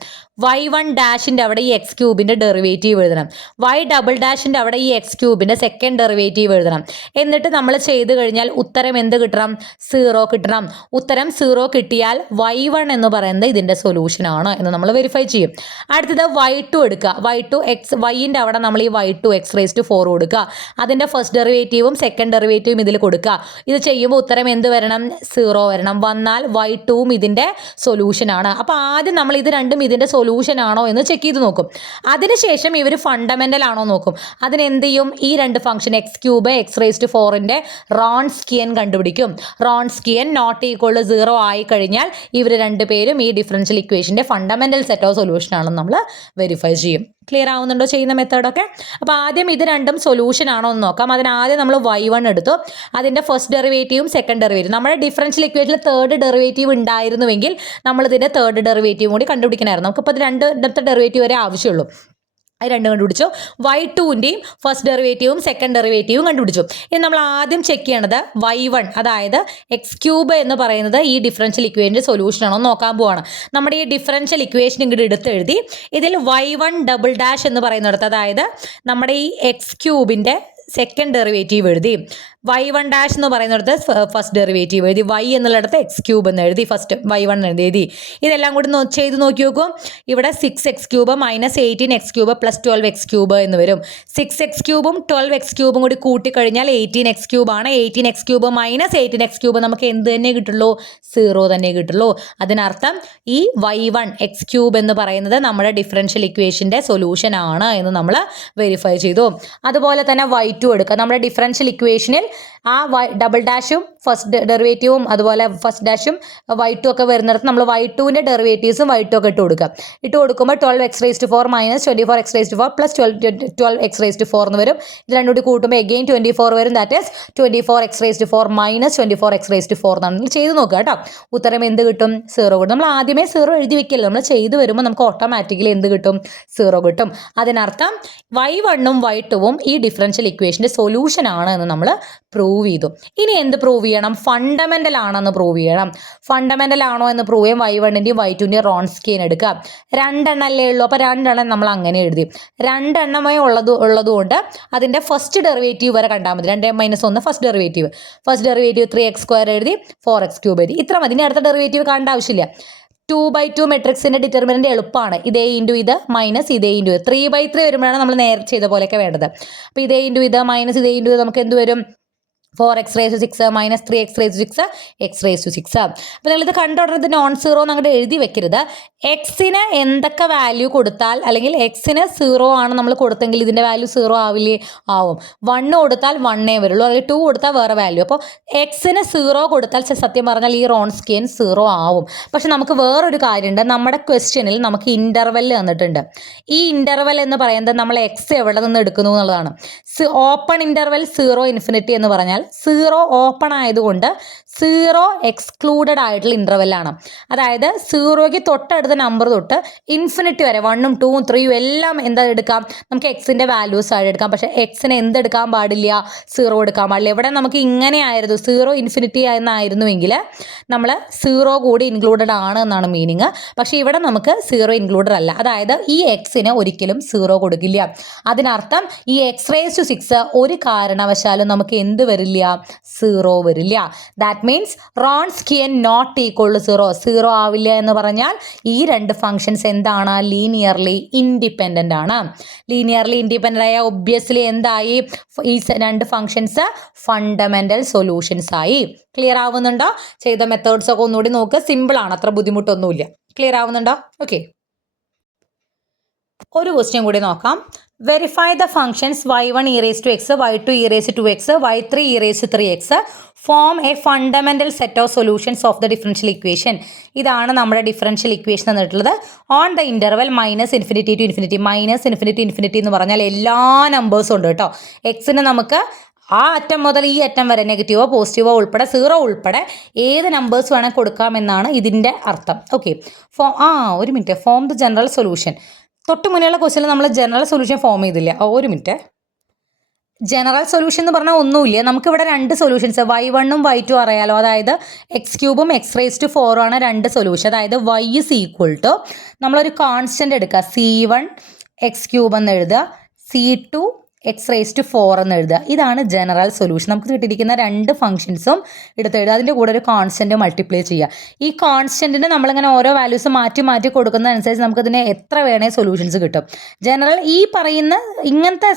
y1 ഡാഷിൻ്റെ അവിടെ ഈ എക്സ് ക്യൂബിൻ്റെ ഡെറിവേറ്റീവ് എഴുതണം. y ഡബിൾ ഡാഷിൻ്റെ അവിടെ ഈ എക്സ് ക്യൂബിൻ്റെ സെക്കൻഡ് ഡെറിവേറ്റീവ് എഴുതണം. എന്നിട്ട് നമ്മൾ ചെയ്ത് കഴിഞ്ഞാൽ ഉത്തരം എന്ത് കിട്ടണം? 0 കിട്ടണം. ഉത്തരം 0 കിട്ടിയാൽ y1 എന്ന് പറയുന്നത് ഇതിൻ്റെ സൊല്യൂഷൻ ആണ് എന്ന് നമ്മൾ വെരിഫൈ ചെയ്യും. അടുത്തത് y2 എടുക്കുക. y2 എക്സ്, y-ൻ്റെ അവിടെ നമ്മൾ ഈ y2 എക്സ് റേസ് ടു 4 കൊടുക്കുക. അതിൻ്റെ ഫസ്റ്റ് ഡെറിവേറ്റീവും സെക്കൻഡ് ഡെറിവേറ്റീവും ഇതിൽ കൊടുക്കുക. ഇത് ചെയ്യുമ്പോൾ ഉത്തരം എന്ത് വരണം? 0 വരണം. വന്നാൽ y2ഉം ഇതിൻ്റെ സൊല്യൂഷൻ ആണ്. അപ്പോൾ ആദ്യം നമ്മൾ ഇത് രണ്ടും ഇതിൻ്റെ സൊല്യൂഷൻ ആണോ എന്ന് ചെക്ക് ചെയ്ത് നോക്കും. അതിനുശേഷം ഇവർ ഫണ്ടമെൻ്റൽ ആണോ നോക്കും. അതിനെന്ത് ചെയ്യും? ഈ 2 function x cube x raise to 4ൻ്റെ റോൺസ്കിയൻ കണ്ടുപിടിക്കും. റോൺസ്കിയൻ നോട്ട് ഈക്വൽ ടു 0 ആയി കഴിഞ്ഞാൽ ഇവർ 2 പേരും ഈ ഡിഫറൻഷ്യൽ ഇക്വേഷൻ്റെ ഫണ്ടമെൻ്റൽ സെറ്റ് ഓഫ് സൊല്യൂഷൻ ആണെന്ന് നമ്മൾ വെരിഫൈ ചെയ്യും. ക്ലിയർ ആവുന്നുണ്ടോ ചെയ്യുന്ന മെത്തേഡൊക്കെ? അപ്പോൾ ആദ്യം ഇത് രണ്ടും സൊല്യൂഷൻ ആണോ എന്ന് നോക്കാം. അതിനാദ്യം നമ്മൾ y1 എടുത്തു, അതിൻ്റെ ഫസ്റ്റ് ഡെറിവേറ്റീവും സെക്കൻഡ് ഡെറിവേറ്റീവും. നമ്മുടെ ഡിഫറൻഷ്യൽ ഇക്വേഷനിൽ തേർഡ് ഡെറിവേറ്റീവ് ഉണ്ടായിരുന്നുവെങ്കിൽ നമ്മളിതിൻ്റെ തേർഡ് ഡെറിവേറ്റീവും കൂടി കണ്ടുപിടിക്കണമായിരുന്നു. നമുക്കിപ്പോൾ 2 ഡെറിവേറ്റീവ് വരെ ആവശ്യമുള്ളൂ. അത് 2 കണ്ടുപിടിച്ചു. y2ൻ്റെയും ഫസ്റ്റ് ഡെറിവേറ്റീവും സെക്കൻഡ് ഡെറിവേറ്റീവും കണ്ടുപിടിച്ചു. ഇനി നമ്മൾ ആദ്യം ചെക്ക് ചെയ്യണത് y1, അതായത് എക്സ് ക്യൂബ് എന്ന് പറയുന്നത് ഈ ഡിഫറൻഷ്യൽ ഇക്വേഷൻ്റെ സൊല്യൂഷൻ ആണോ നോക്കാൻ പോവാണ്. നമ്മുടെ ഈ ഡിഫറൻഷ്യൽ ഇക്വേഷൻ ഇങ്ങോട്ട് എടുത്തെഴുതി ഇതിൽ y1 ഡബിൾ ഡാഷ് എന്ന് പറയുന്നിടത്ത്, അതായത് നമ്മുടെ ഈ എക്സ് ക്യൂബിൻ്റെ സെക്കൻഡ് ഡെറിവേറ്റീവ് എഴുതി, y1 ഡാഷ് എന്ന് പറയുന്നിടത്ത് ഫസ്റ്റ് ഡെറിവേറ്റീവ് എഴുതി, y എന്നുള്ളിടത്ത് എക്സ് ക്യൂബ് എന്ന് എഴുതി, ഫസ്റ്റ് y1 എഴുതി. ഇതെല്ലാം കൂടി ചെയ്ത് നോക്കി നോക്കും. ഇവിടെ 6x cube minus 18x cube plus 12x cube എന്ന് വരും. 6x ക്യൂബും 12x ക്യൂബും കൂടി കൂട്ടിക്കഴിഞ്ഞാൽ 18x ക്യൂബാണ്. 18x cube minus 18x cube നമുക്ക് എന്ത് തന്നെ കിട്ടുള്ളൂ? 0 തന്നെ കിട്ടുള്ളൂ. അതിനർത്ഥം ഈ y1 എക്സ് ക്യൂബ് എന്ന് പറയുന്നത് നമ്മുടെ ഡിഫറൻഷ്യൽ ഇക്വേഷൻ്റെ സൊല്യൂഷൻ ആണ് എന്ന് നമ്മൾ വെരിഫൈ ചെയ്തു. അതുപോലെ തന്നെ y2 എടുക്കുക. നമ്മുടെ ഡിഫറൻഷ്യൽ ഇക്വേഷനിൽ ആ ഡബിൾ ഡാഷും ഫസ്റ്റ് ഡെറിവേറ്റീവും അതുപോലെ ഫസ്റ്റ് ഡാഷും y2 ഒക്കെ വരുന്നിടത്ത് നമ്മൾ y2ൻ്റെ ഡെറിവേറ്റീവ്സും y2 ഒക്കെ ഇട്ട് കൊടുക്കുമ്പോൾ 12x⁴ minus 24x⁴ plus 12x⁴ എന്ന് വരും. ഇത് രണ്ടും കൂടി കൂട്ടുമ്പോൾ എഗെയിൻ 24 വരും. That is 24x⁴ minus 24x⁴ എന്നാണ്. നിങ്ങൾ ചെയ്ത് നോക്കുക കേട്ടോ. ഉത്തരം എന്ത് കിട്ടും? 0 കിട്ടും. നമ്മൾ ആദ്യമേ 0 എഴുതി വെക്കില്ല, നമ്മൾ ചെയ്ത് വരുമ്പോൾ നമുക്ക് ഓട്ടോമാറ്റിക്കലി എന്ത് കിട്ടും? 0 കിട്ടും. അതിനർത്ഥം y1ഉം y2ഉം ഈ ഡിഫറൻഷ്യൽ ഇക്വേഷൻ്റെ സൊല്യൂഷൻ ആണ് എന്ന് നമ്മൾ പ്രൂവ് ചെയ്തു. ഇനി എന്ത് പ്രൂവ് ചെയ്യണം? ഫണ്ടമെൻ്റൽ ആണെന്ന് പ്രൂവ് ചെയ്യണം. ഫണ്ടമെൻ്റൽ ആണോ എന്ന് പ്രൂവ് ചെയ്യാൻ y1ൻ്റെയും y2ൻ്റെയും റോൺസ്കിയൻ എടുക്കുക. 2 എണ്ണമല്ലേ ഉള്ളൂ, അപ്പോൾ 2 എണ്ണം നമ്മൾ അങ്ങനെ എഴുതി. 2 എണ്ണമേ ഉള്ളതുകൊണ്ട് അതിൻ്റെ ഫസ്റ്റ് ഡെറിവേറ്റീവ് വരെ കണ്ടാൽ മതി. 2 - 1 ഫസ്റ്റ് ഡെറിവേറ്റീവ് 3x² എഴുതി 4x³ എഴുതി. ഇത്ര മതി. ഇനി അടുത്ത ഡെറിവേറ്റീവ് കാണേണ്ട ആവശ്യമില്ല. 2/2 മെട്രിക്സിൻ്റെ ഡിറ്റർമിനൻ്റ് എളുപ്പമാണ്. ഇതേ ഇൻറ്റു ഇത് മൈനസ് ഇതേ ഇൻറ്റു ഇത്. 3/3 വരുമ്പോഴാണ് നമ്മൾ നേരെ ചെയ്ത പോലെയൊക്കെ വേണ്ടത്. അപ്പോൾ ഇതേ ഇൻറ്റു ഇത് മൈനസ് ഇതേ ഇൻറ്റു ഇത് നമുക്ക് എന്ത് വരും? 4x⁻6 minus 3x⁻6 x⁻6. അപ്പോൾ നിങ്ങളിത് കണ്ടുകൊണ്ടിരുന്നത് നോൺ സീറോ എന്ന് അങ്ങോട്ട് എഴുതി വെക്കരുത്. എക്സിന് എന്തൊക്കെ വാല്യൂ കൊടുത്താൽ, അല്ലെങ്കിൽ എക്സിന് 0 ആണ് നമ്മൾ കൊടുത്തെങ്കിൽ ഇതിൻ്റെ വാല്യൂ 0 ആവില്ലേ? ആവും. 1 കൊടുത്താൽ 1 വരുള്ളൂ, അല്ലെങ്കിൽ 2 കൊടുത്താൽ വേറെ വാല്യൂ. അപ്പോൾ എക്സിന് 0 കൊടുത്താൽ സത്യം പറഞ്ഞാൽ ഈ റോൺസ്കിയൻ 0 ആവും. പക്ഷെ നമുക്ക് വേറൊരു കാര്യമുണ്ട്. നമ്മുടെ ക്വസ്റ്റ്യനിൽ നമുക്ക് ഇൻ്റർവെൽ തന്നിട്ടുണ്ട്. ഈ ഇൻ്റർവെൽ എന്ന് പറയുന്നത് നമ്മൾ എക്സ് എവിടെ നിന്ന് എടുക്കുന്നു എന്നുള്ളതാണ്. ഓപ്പൺ ഇൻ്റർവെൽ 0 ഇൻഫിനിറ്റി എന്ന് പറഞ്ഞാൽ 0 ഓപ്പൺ ആയതുകൊണ്ട് 0 എക്സ്ക്ലൂഡഡ് ആയിട്ടുള്ള ഇൻ്റർവെല്ലാണ്. അതായത് 0ക്ക് തൊട്ടടുത്ത നമ്പർ തൊട്ട് ഇൻഫിനിറ്റി വരെ 1ഉം 2ഉം 3ഉം എല്ലാം എന്താ എടുക്കാം? നമുക്ക് എക്സിൻ്റെ വാല്യൂസ് ആയിട്ട് എടുക്കാം. പക്ഷേ എക്സിന് എന്തെടുക്കാൻ പാടില്ല? 0 എടുക്കാൻ പാടില്ല. ഇവിടെ നമുക്ക് ഇങ്ങനെ ആയിരുന്നു, 0 ഇൻഫിനിറ്റി എന്നായിരുന്നുവെങ്കിൽ നമ്മൾ 0 കൂടി ഇൻക്ലൂഡഡ് ആണ് എന്നാണ് മീനിങ്. പക്ഷേ ഇവിടെ നമുക്ക് 0 ഇൻക്ലൂഡഡ് അല്ല. അതായത് ഈ എക്സിന് ഒരിക്കലും 0 കൊടുക്കില്ല. അതിനർത്ഥം ഈ x⁻6 ഒരു കാരണവശാലും നമുക്ക് എന്ത് വരില്ല? 0 വരില്ല. That means wronskian not equal to 0. 0 ആവില്ല എന്ന് പറഞ്ഞാൽ ഈ രണ്ട് ഫംഗ്ഷൻസ് എന്താണ്? ലീനിയർലി ഇൻഡിപെൻഡൻ്റ് ആണ്. ലീനിയർലി ഇൻഡിപെൻഡൻ്റ് ആയ ഒബ്വിയസ്ലി എന്തായി? ഈ രണ്ട് ഫംഗ്ഷൻസ് ഫണ്ടമെൻ്റൽ സൊല്യൂഷൻസ് ആയി. ക്ലിയർ ആവുന്നുണ്ടോ? ചെയ്ത മെത്തേഡ്സ് ഒക്കെ ഒന്നുകൂടി നോക്ക്. സിമ്പിളാണ്, അത്ര ബുദ്ധിമുട്ടൊന്നുമില്ല. ക്ലിയർ ആവുന്നുണ്ടോ? ഓക്കെ, ഒരു ക്വസ്റ്റ്യൻ കൂടി നോക്കാം. Verify the functions y1 e⁻x, y2 e⁻2x, y3 e⁻3x form a fundamental set of solutions of the differential equation. ഇതാണ് നമ്മുടെ ഡിഫറൻഷ്യൽ ഇക്വേഷൻ തന്നിട്ടുള്ളത്. On the interval -∞ to ∞. -∞ എന്ന് പറഞ്ഞാൽ എല്ലാ നമ്പേഴ്സും ഉണ്ട് കേട്ടോ. എക്സിന് നമുക്ക് ആ അറ്റം മുതൽ ഈ അറ്റം വരെ നെഗറ്റീവോ പോസിറ്റീവോ ഉൾപ്പെടെ 0 ഉൾപ്പെടെ ഏത് നമ്പേഴ്സ് വേണമെങ്കിൽ കൊടുക്കാമെന്നാണ് ഇതിൻ്റെ അർത്ഥം. ഓക്കെ, ഒരു minute. Form the general solution. തൊട്ട് മുന്നേയുള്ള ക്വസ്റ്റ്യനിൽ നമ്മൾ ജനറൽ സൊല്യൂഷൻ ഫോം ചെയ്തില്ല. ഒരു മിനിറ്റ്. ജനറൽ സൊല്യൂഷൻ എന്ന് പറഞ്ഞാൽ ഒന്നുമില്ല. നമുക്കിവിടെ 2 സൊല്യൂഷൻസ് y1ഉം y2 അറിയാലോ. അതായത് x³ x⁻4 ആണ് 2 സൊല്യൂഷൻ. അതായത് y is equal to നമ്മളൊരു കോൺസ്റ്റൻ്റ് എടുക്കുക, c1 x³ എന്ന് എഴുതുക, c2 x⁻4 എന്ന് എഴുതുക. ഇതാണ് ജനറൽ സൊല്യൂഷൻ. നമുക്ക് കിട്ടിയിരിക്കുന്ന 2 ഫംഗ്ഷൻസും എടുത്ത് എഴുതുക. അതിൻ്റെ കൂടെ ഒരു കോൺസ്റ്റൻറ്റ് മൾട്ടിപ്ലൈ ചെയ്യുക. ഈ കോൺസ്റ്റൻറ്റിന് നമ്മളിങ്ങനെ ഓരോ വാല്യൂസ് മാറ്റി മാറ്റി കൊടുക്കുന്നതനുസരിച്ച് നമുക്കതിന് എത്ര വേണേ സൊല്യൂഷൻസ് കിട്ടും. ജനറൽ ഈ പറയുന്ന ഇങ്ങനത്തെ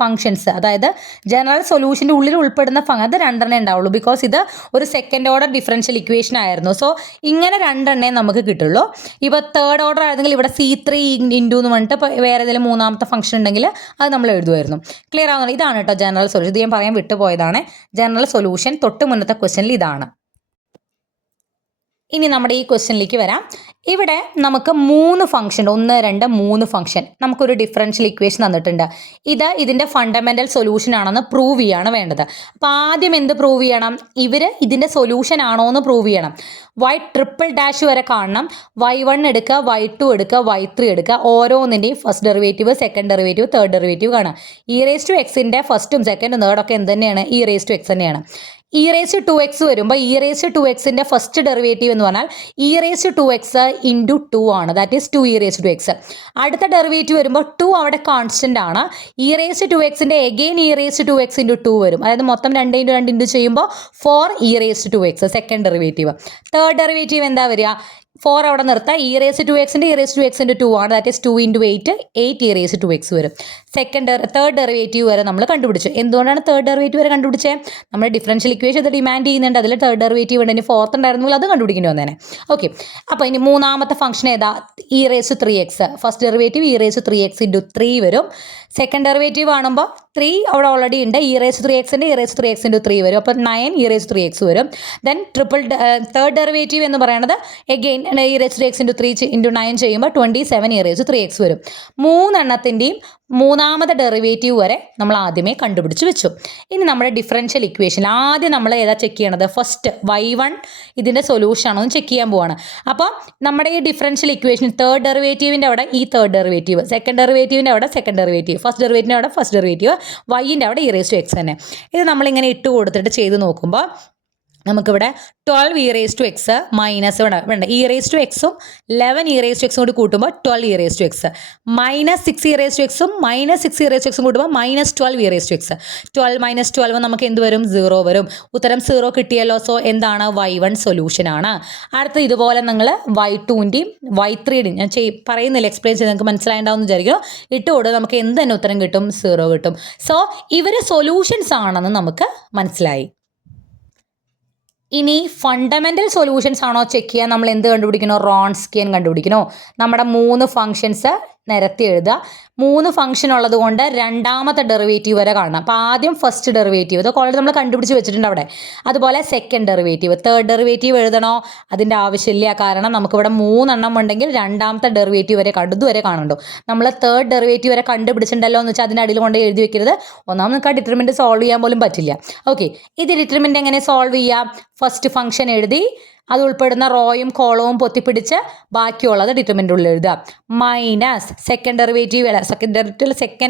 ഫംഗ്ഷൻസ്, അതായത് ജനറൽ സൊല്യൂഷൻ്റെ ഉള്ളിൽ ഉൾപ്പെടുന്ന അത് 2 എണ്ണേ ഉണ്ടാവുള്ളൂ. ബിക്കോസ് ഇത് ഒരു സെക്കൻഡ് ഓർഡർ ഡിഫറൻഷ്യൽ ഇക്വേഷൻ ആയിരുന്നു. സോ ഇങ്ങനെ 2 എണ്ണേ നമുക്ക് കിട്ടുള്ളൂ. ഇപ്പോൾ തേർഡ് ഓർഡർ ആയിരുന്നെങ്കിൽ ഇവിടെ c3 ഇൻറ്റു എന്ന് പറഞ്ഞിട്ട് ഇപ്പോൾ വേറെ ഏതെങ്കിലും മൂന്നാമത്തെ ഫംഗ്ഷൻ ഉണ്ടെങ്കിൽ അത് നമ്മൾ എഴുതുമായിരുന്നു. ക്ലിയർ ആവുന്നത്? ഇതാണ് കേട്ടോ ജനറൽ സൊല്യൂഷൻ. ഇത് ഞാൻ പറയാൻ വിട്ടുപോയതാണ്. ജനറൽ സൊല്യൂഷൻ തൊട്ട് മുന്നത്തെ ക്വസ്റ്റ്യനിൽ ഇതാണ്. ഇനി നമ്മുടെ ഈ ക്വസ്റ്റ്യനിലേക്ക് വരാം. ഇവിടെ നമുക്ക് 3 ഫംഗ്ഷൻ, 1 2 3 ഫംഗ്ഷൻ നമുക്കൊരു ഡിഫറൻഷ്യൽ ഇക്വേഷൻ തന്നിട്ടുണ്ട്. ഇതിൻ്റെ ഫണ്ടമെൻ്റൽ സൊല്യൂഷൻ ആണെന്ന് പ്രൂവ് ചെയ്യാണ് വേണ്ടത്. അപ്പോൾ ആദ്യം എന്ത് പ്രൂവ് ചെയ്യണം? ഇതിൻ്റെ സൊല്യൂഷൻ ആണോ എന്ന് പ്രൂവ് ചെയ്യണം. y⁻# വരെ കാണണം. y1 എടുക്കുക, y2 എടുക്കുക, y3 എടുക്കുക. ഓരോന്നിൻ്റെയും first derivative, second derivative, third derivative കാണാം. e⁻xൻ്റെ ഫസ്റ്റും സെക്കൻഡും തേർഡൊക്കെ എന്ത് തന്നെയാണ്? e⁻x തന്നെയാണ്. e⁻2x വരുമ്പോൾ e⁻2xൻ്റെ ഫസ്റ്റ് ഡെറിവേറ്റീവ് എന്ന് പറഞ്ഞാൽ e⁻2x ഇൻറ്റു 2 ആണ്. That is 2 e⁻2x. അടുത്ത ഡെറിവേറ്റീവ് വരുമ്പോൾ 2 അവിടെ കോൺസ്റ്റൻ്റ് ആണ്. e⁻2xൻ്റെ എഗെയിൻ e⁻2x ഇൻറ്റു 2 വരും. അതായത് മൊത്തം 2 × 2 ഇൻറ്റു ചെയ്യുമ്പോൾ 4 e⁻2x second derivative. Third derivative എന്താ വരിക? 4 അവിടെ നിർത്താം. e⁻2xൻ്റെ e⁻2x ഇൻറ്റു 2 ആണ്. ദാറ്റ് ഈസ് 2 × 8 e⁻2x വരും. തേർഡ് ഡെറിവേറ്റീവ് വരെ നമ്മൾ കണ്ടുപിടിച്ചു. എന്തുകൊണ്ടാണ് തേർഡ് ഡെറിവേറ്റീവ് വരെ കണ്ടുപിടിച്ചത്? നമ്മൾ ഡിഫറൻഷ്യൽ ഇക്വേഷൻ ഇത് ഡിമാൻഡ് ചെയ്യുന്നുണ്ട്. അതിൽ തേർഡ് ഡെറിവേറ്റീവ് ഉണ്ട്. ഇനി ഫോർത്ത് ഉണ്ടായിരുന്നെങ്കിൽ അത് കണ്ടുപിടിക്കേണ്ടി വന്നേനെ. ഓക്കെ, അപ്പോൾ ഇനി മൂന്നാമത്തെ ഫംഗ്ഷൻ ഏതാ? e⁻3x. First derivative e⁻3x into 3 വരും. സെക്കൻഡ് ഡെറിവേറ്റീവ് കാണുമ്പോൾ 3 അവിടെ ഓൾറെഡി ഉണ്ട്. e⁻³ ഉണ്ട്, e⁻³ വരും. അപ്പോൾ 9 e⁻³ വരും. ദെൻ തേർഡ് ഡെറിവേറ്റീവ് എന്ന് പറയുന്നത് എഗെയിൻ e⁻³ × 9 ചെയ്യുമ്പോൾ 27 e⁻³ വരും. മൂന്നെണ്ണത്തിൻ്റെയും മൂന്നാമത്തെ ഡെറിവേറ്റീവ് വരെ നമ്മൾ ആദ്യമേ കണ്ടുപിടിച്ച് വെച്ചു. ഇനി നമ്മുടെ ഡിഫറൻഷ്യൽ ഇക്വേഷൻ ആദ്യം നമ്മൾ ഏതാ ചെക്ക് ചെയ്യണത്? ഫസ്റ്റ് y1 ഇതിൻ്റെ സൊല്യൂഷൻ ആണോ എന്ന് ചെക്ക് ചെയ്യാൻ പോവാണ്. അപ്പോൾ നമ്മുടെ ഈ ഡിഫറൻഷ്യൽ ഇക്വേഷൻ തേർഡ് ഡെറിവേറ്റീവിൻ്റെ അവിടെ ഈ തേർഡ് ഡെറിവേറ്റീവ്, സെക്കൻഡ് ഡെറിവേറ്റീവിൻ്റെ അവിടെ സെക്കൻഡ് ഡെറിവേറ്റീവ്, ഫസ്റ്റ് ഡെറിവേറ്റീവിൻ്റെ അവിടെ ഫസ്റ്റ് ഡെറിവേറ്റീവ്, y-ൻ്റെ അവിടെ e⁻x തന്നെ. ഇത് നമ്മളിങ്ങനെ ഇട്ട് കൊടുത്തിട്ട് ചെയ്ത് നോക്കുമ്പോൾ നമുക്കിവിടെ 12 e⁻x മൈനസ് വേണ്ട e⁻x ഉം 11 e⁻x കൂടി കൂട്ടുമ്പോൾ 12 e⁻x, minus 6 e⁻x minus 6 e⁻x കൂട്ടുമ്പോൾ മൈനസ് 12 e⁻x. 12 മൈനസ് 12 നമുക്ക് എന്ത് വരും? 0 വരും. ഉത്തരം 0 കിട്ടിയല്ലോ. സോ എന്താണ്? y1 സൊല്യൂഷൻ ആണ്. അടുത്ത ഇതുപോലെ നിങ്ങൾ y2ൻ്റെയും y3യുടെയും ഞാൻ പറയുന്നില്ല, എക്സ്പ്ലെയിൻ ചെയ്ത് നിങ്ങൾക്ക് മനസ്സിലായിട്ടുണ്ടാവും വിചാരിക്കുന്നു. ഇട്ടുകൊണ്ട് നമുക്ക് എന്ത് തന്നെ ഉത്തരം കിട്ടും? 0 കിട്ടും. സോ ഇവർ സൊല്യൂഷൻസ് ആണെന്ന് നമുക്ക് മനസ്സിലായി. ഇനി ഫണ്ടമെൻ്റൽ സൊല്യൂഷൻസ് ആണോ ചെക്ക് ചെയ്യാൻ നമ്മൾ എന്ത് കണ്ടുപിടിക്കണോ? റോൺസ്കിയൻ കണ്ടുപിടിക്കണോ? നമ്മുടെ 3 ഫംഗ്ഷൻസ് നിരത്തി എഴുതുക. 3 ഫംഗ്ഷൻ ഉള്ളത് കൊണ്ട് രണ്ടാമത്തെ ഡെറിവേറ്റീവ് വരെ കാണണം. അപ്പോൾ ആദ്യം ഫസ്റ്റ് ഡെറിവേറ്റീവ്, ഇതൊക്കെ ഓൾറെഡി നമ്മൾ കണ്ടുപിടിച്ച് വെച്ചിട്ടുണ്ട് അവിടെ. അതുപോലെ സെക്കൻഡ് ഡെറിവേറ്റീവ്, തേർഡ് ഡെറിവേറ്റീവ് എഴുതണോ? അതിൻ്റെ ആവശ്യമില്ല. കാരണം നമുക്കിവിടെ 3 എണ്ണം ഉണ്ടെങ്കിൽ രണ്ടാമത്തെ ഡെറിവേറ്റീവ് വരെ ഇതുവരെ കാണണ്ടോ. നമ്മൾ തേർഡ് ഡെറിവേറ്റീവ് വരെ കണ്ടുപിടിച്ചിട്ടുണ്ടല്ലോ എന്ന് വെച്ചാൽ അതിൻ്റെ അടിയിൽ കൊണ്ട് എഴുതി വെക്കരുത്. ഒന്നാമത് നമുക്ക് ആ ഡിറ്റർമിനൻ്റ് സോൾവ് ചെയ്യാൻ പോലും പറ്റില്ല. ഓക്കെ, ഇത് ഡിറ്റർമിനൻ്റ് എങ്ങനെ സോൾവ് ചെയ്യാം? ഫസ്റ്റ് ഫംഗ്ഷൻ എഴുതി അത് ഉൾപ്പെടുന്ന റോയും കോളവും പൊത്തിപ്പിടിച്ച് ബാക്കിയുള്ളത് ഡിറ്റർമിനൻ്റ് ഉള്ളിൽ എഴുതുക. മൈനസ് സെക്കൻഡ് ഡെറിവേറ്റീവ് സെക്കൻഡ്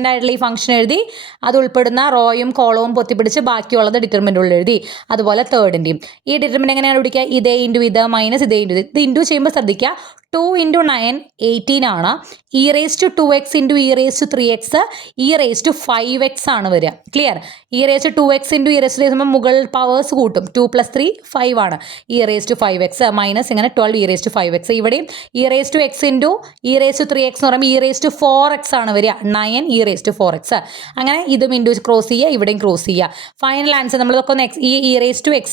ആയിട്ടുള്ള ഈ ഫംഗ്ഷൻ എഴുതി അത് ഉൾപ്പെടുന്ന റോയും കോളവും പൊത്തിപ്പിടിച്ച് ബാക്കിയുള്ളത് ഡിറ്റർമിനൻ്റ് ഉള്ളിൽ എഴുതി. അതുപോലെ തേർഡിൻ്റെയും ഈ ഡിറ്റർമിനൻ്റ് എങ്ങനെയാണ് പിടിക്കുക? ഇതേ ഇൻറ്റു ഇത് മൈനസ് ഇതേ ഇൻറ്റു ഇത് ഇൻറ്റു ചെയ്യുമ്പോൾ ശ്രദ്ധിക്കുക 2 × 9 18 ആണ്. e⁻2x × e⁻3x e⁻5x ആണ് വരിക. ക്ലിയർ? e⁻2x × e⁻3 മുകൾ പവേഴ്സ് കൂട്ടും. 2 + 3 5 ആണ്. e⁻5x മൈനസ് ഇങ്ങനെ 12 e⁻5x. ഇവിടെയും e⁻x × e⁻3x എന്ന് പറയുമ്പോൾ e⁻4x ആണ് വരിക. 9 e⁻4x. അങ്ങനെ ഇതും ഇൻറ്റു ക്രോസ് ചെയ്യുക, ഇവിടെയും ക്രോസ് ചെയ്യുക. ഫൈനൽ ആൻസർ നമ്മളിതൊക്കെ ഒന്ന് ഈ e⁻x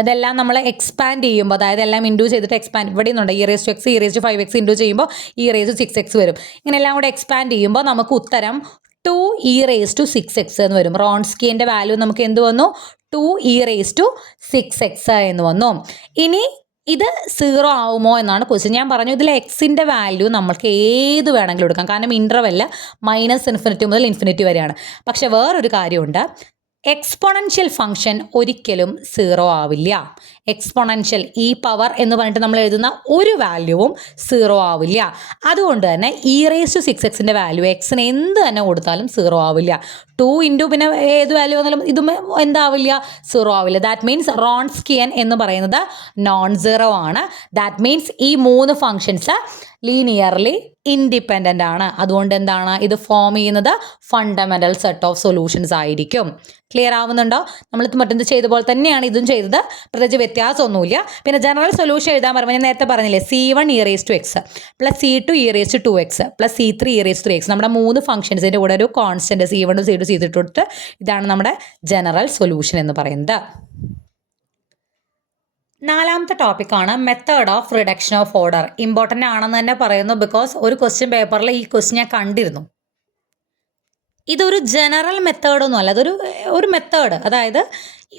ഇതെല്ലാം നമ്മൾ എക്സ്പാൻഡ് ചെയ്യുമ്പോൾ, അതായത് എല്ലാം ഇൻറ്റു ചെയ്തിട്ട് എക്സ്പാൻഡ് ഇവിടെ നിന്നുണ്ട് e⁻x e⁻5x ഇൻറ്റു ചെയ്യുമ്പോൾ e⁻6x വരും. ഇങ്ങനെ എല്ലാം കൂടെ എക്സ്പാൻഡ് ചെയ്യുമ്പോൾ നമുക്ക് ഉത്തരം 2 e⁻6x എന്ന് വരും. റോൺസ്കിയൻ്റെ വാല്യൂ നമുക്ക് എന്ത് വന്നു? 2 e⁻6x എന്ന് വന്നു. ഇനി ഇത് 0 ആവുമോ എന്നാണ് ക്വസ്റ്റ്യൻ. ഞാൻ പറഞ്ഞു ഇതിൽ എക്സിൻ്റെ വാല്യൂ നമ്മൾക്ക് ഏത് വേണമെങ്കിലും എടുക്കാം. കാരണം ഇൻ്റർവെല്ല് -∞ മുതൽ ഇൻഫിനിറ്റി വരെയാണ്. പക്ഷെ വേറൊരു കാര്യമുണ്ട്, എക്സ്പോണൻഷ്യൽ ഫംഗ്ഷൻ ഒരിക്കലും 0 ആവില്ല. എക്സ്പോണൻഷ്യൽ ഈ പവർ എന്ന് പറഞ്ഞിട്ട് നമ്മൾ എഴുതുന്ന ഒരു വാല്യൂവും 0 ആവില്ല. അതുകൊണ്ട് തന്നെ e⁻6x വാല്യൂ എക്സിന് എന്ത് തന്നെ കൊടുത്താലും 0 ആവില്ല. 2 ഇൻറ്റു പിന്നെ ഏത് വാല്യൂ വന്നാലും ഇതും എന്താവില്ല? 0 ആവില്ല. ദാറ്റ് മീൻസ് റോൺസ്കിയൻ എന്ന് പറയുന്നത് non-0 ആണ്. ദാറ്റ് മീൻസ് ഈ 3 ഫംഗ്ഷൻസ് ലീനിയർലി ഇൻഡിപെൻഡൻ്റ് ആണ്. അതുകൊണ്ട് എന്താണ് ഇത് ഫോം ചെയ്യുന്നത്? ഫണ്ടമെൻ്റൽ സെറ്റ് ഓഫ് സൊല്യൂഷൻസ് ആയിരിക്കും. ക്ലിയർ ആവുന്നുണ്ടോ? നമ്മൾ മറ്റെന്ത് ചെയ്ത പോലെ തന്നെയാണ് ഇതും ചെയ്തത്, പ്രത്യേകിച്ച് വ്യത്യാസമൊന്നുമില്ല. പിന്നെ ജനറൽ സൊല്യൂഷൻ എഴുതാൻ പറയുമ്പോൾ ഞാൻ നേരത്തെ പറഞ്ഞില്ലേ, C1 e⁻x plus C2 e⁻2x plus C3 e⁻3x. നമ്മുടെ 3 ഫംഗ്ഷൻസിൻ്റെ കൂടെ ഒരു കോൺസ്റ്റൻറ്റ് C1 C2 C3 ഇട്ടിട്ട് ഇതാണ് നമ്മുടെ ജനറൽ സൊല്യൂഷൻ എന്ന് പറയുന്നത്. നാലാമത്തെ ടോപ്പിക്കാണ് method of reduction of order. Important ആണെന്ന് തന്നെ പറയുന്നു, ബിക്കോസ് ഒരു ക്വസ്റ്റ്യൻ പേപ്പറിൽ ഈ ക്വസ്റ്റ്യൻ ഞാൻ കണ്ടിരുന്നു. ഇതൊരു ജനറൽ മെത്തേഡൊന്നും അല്ല, ഒരു മെത്തേഡ്, അതായത്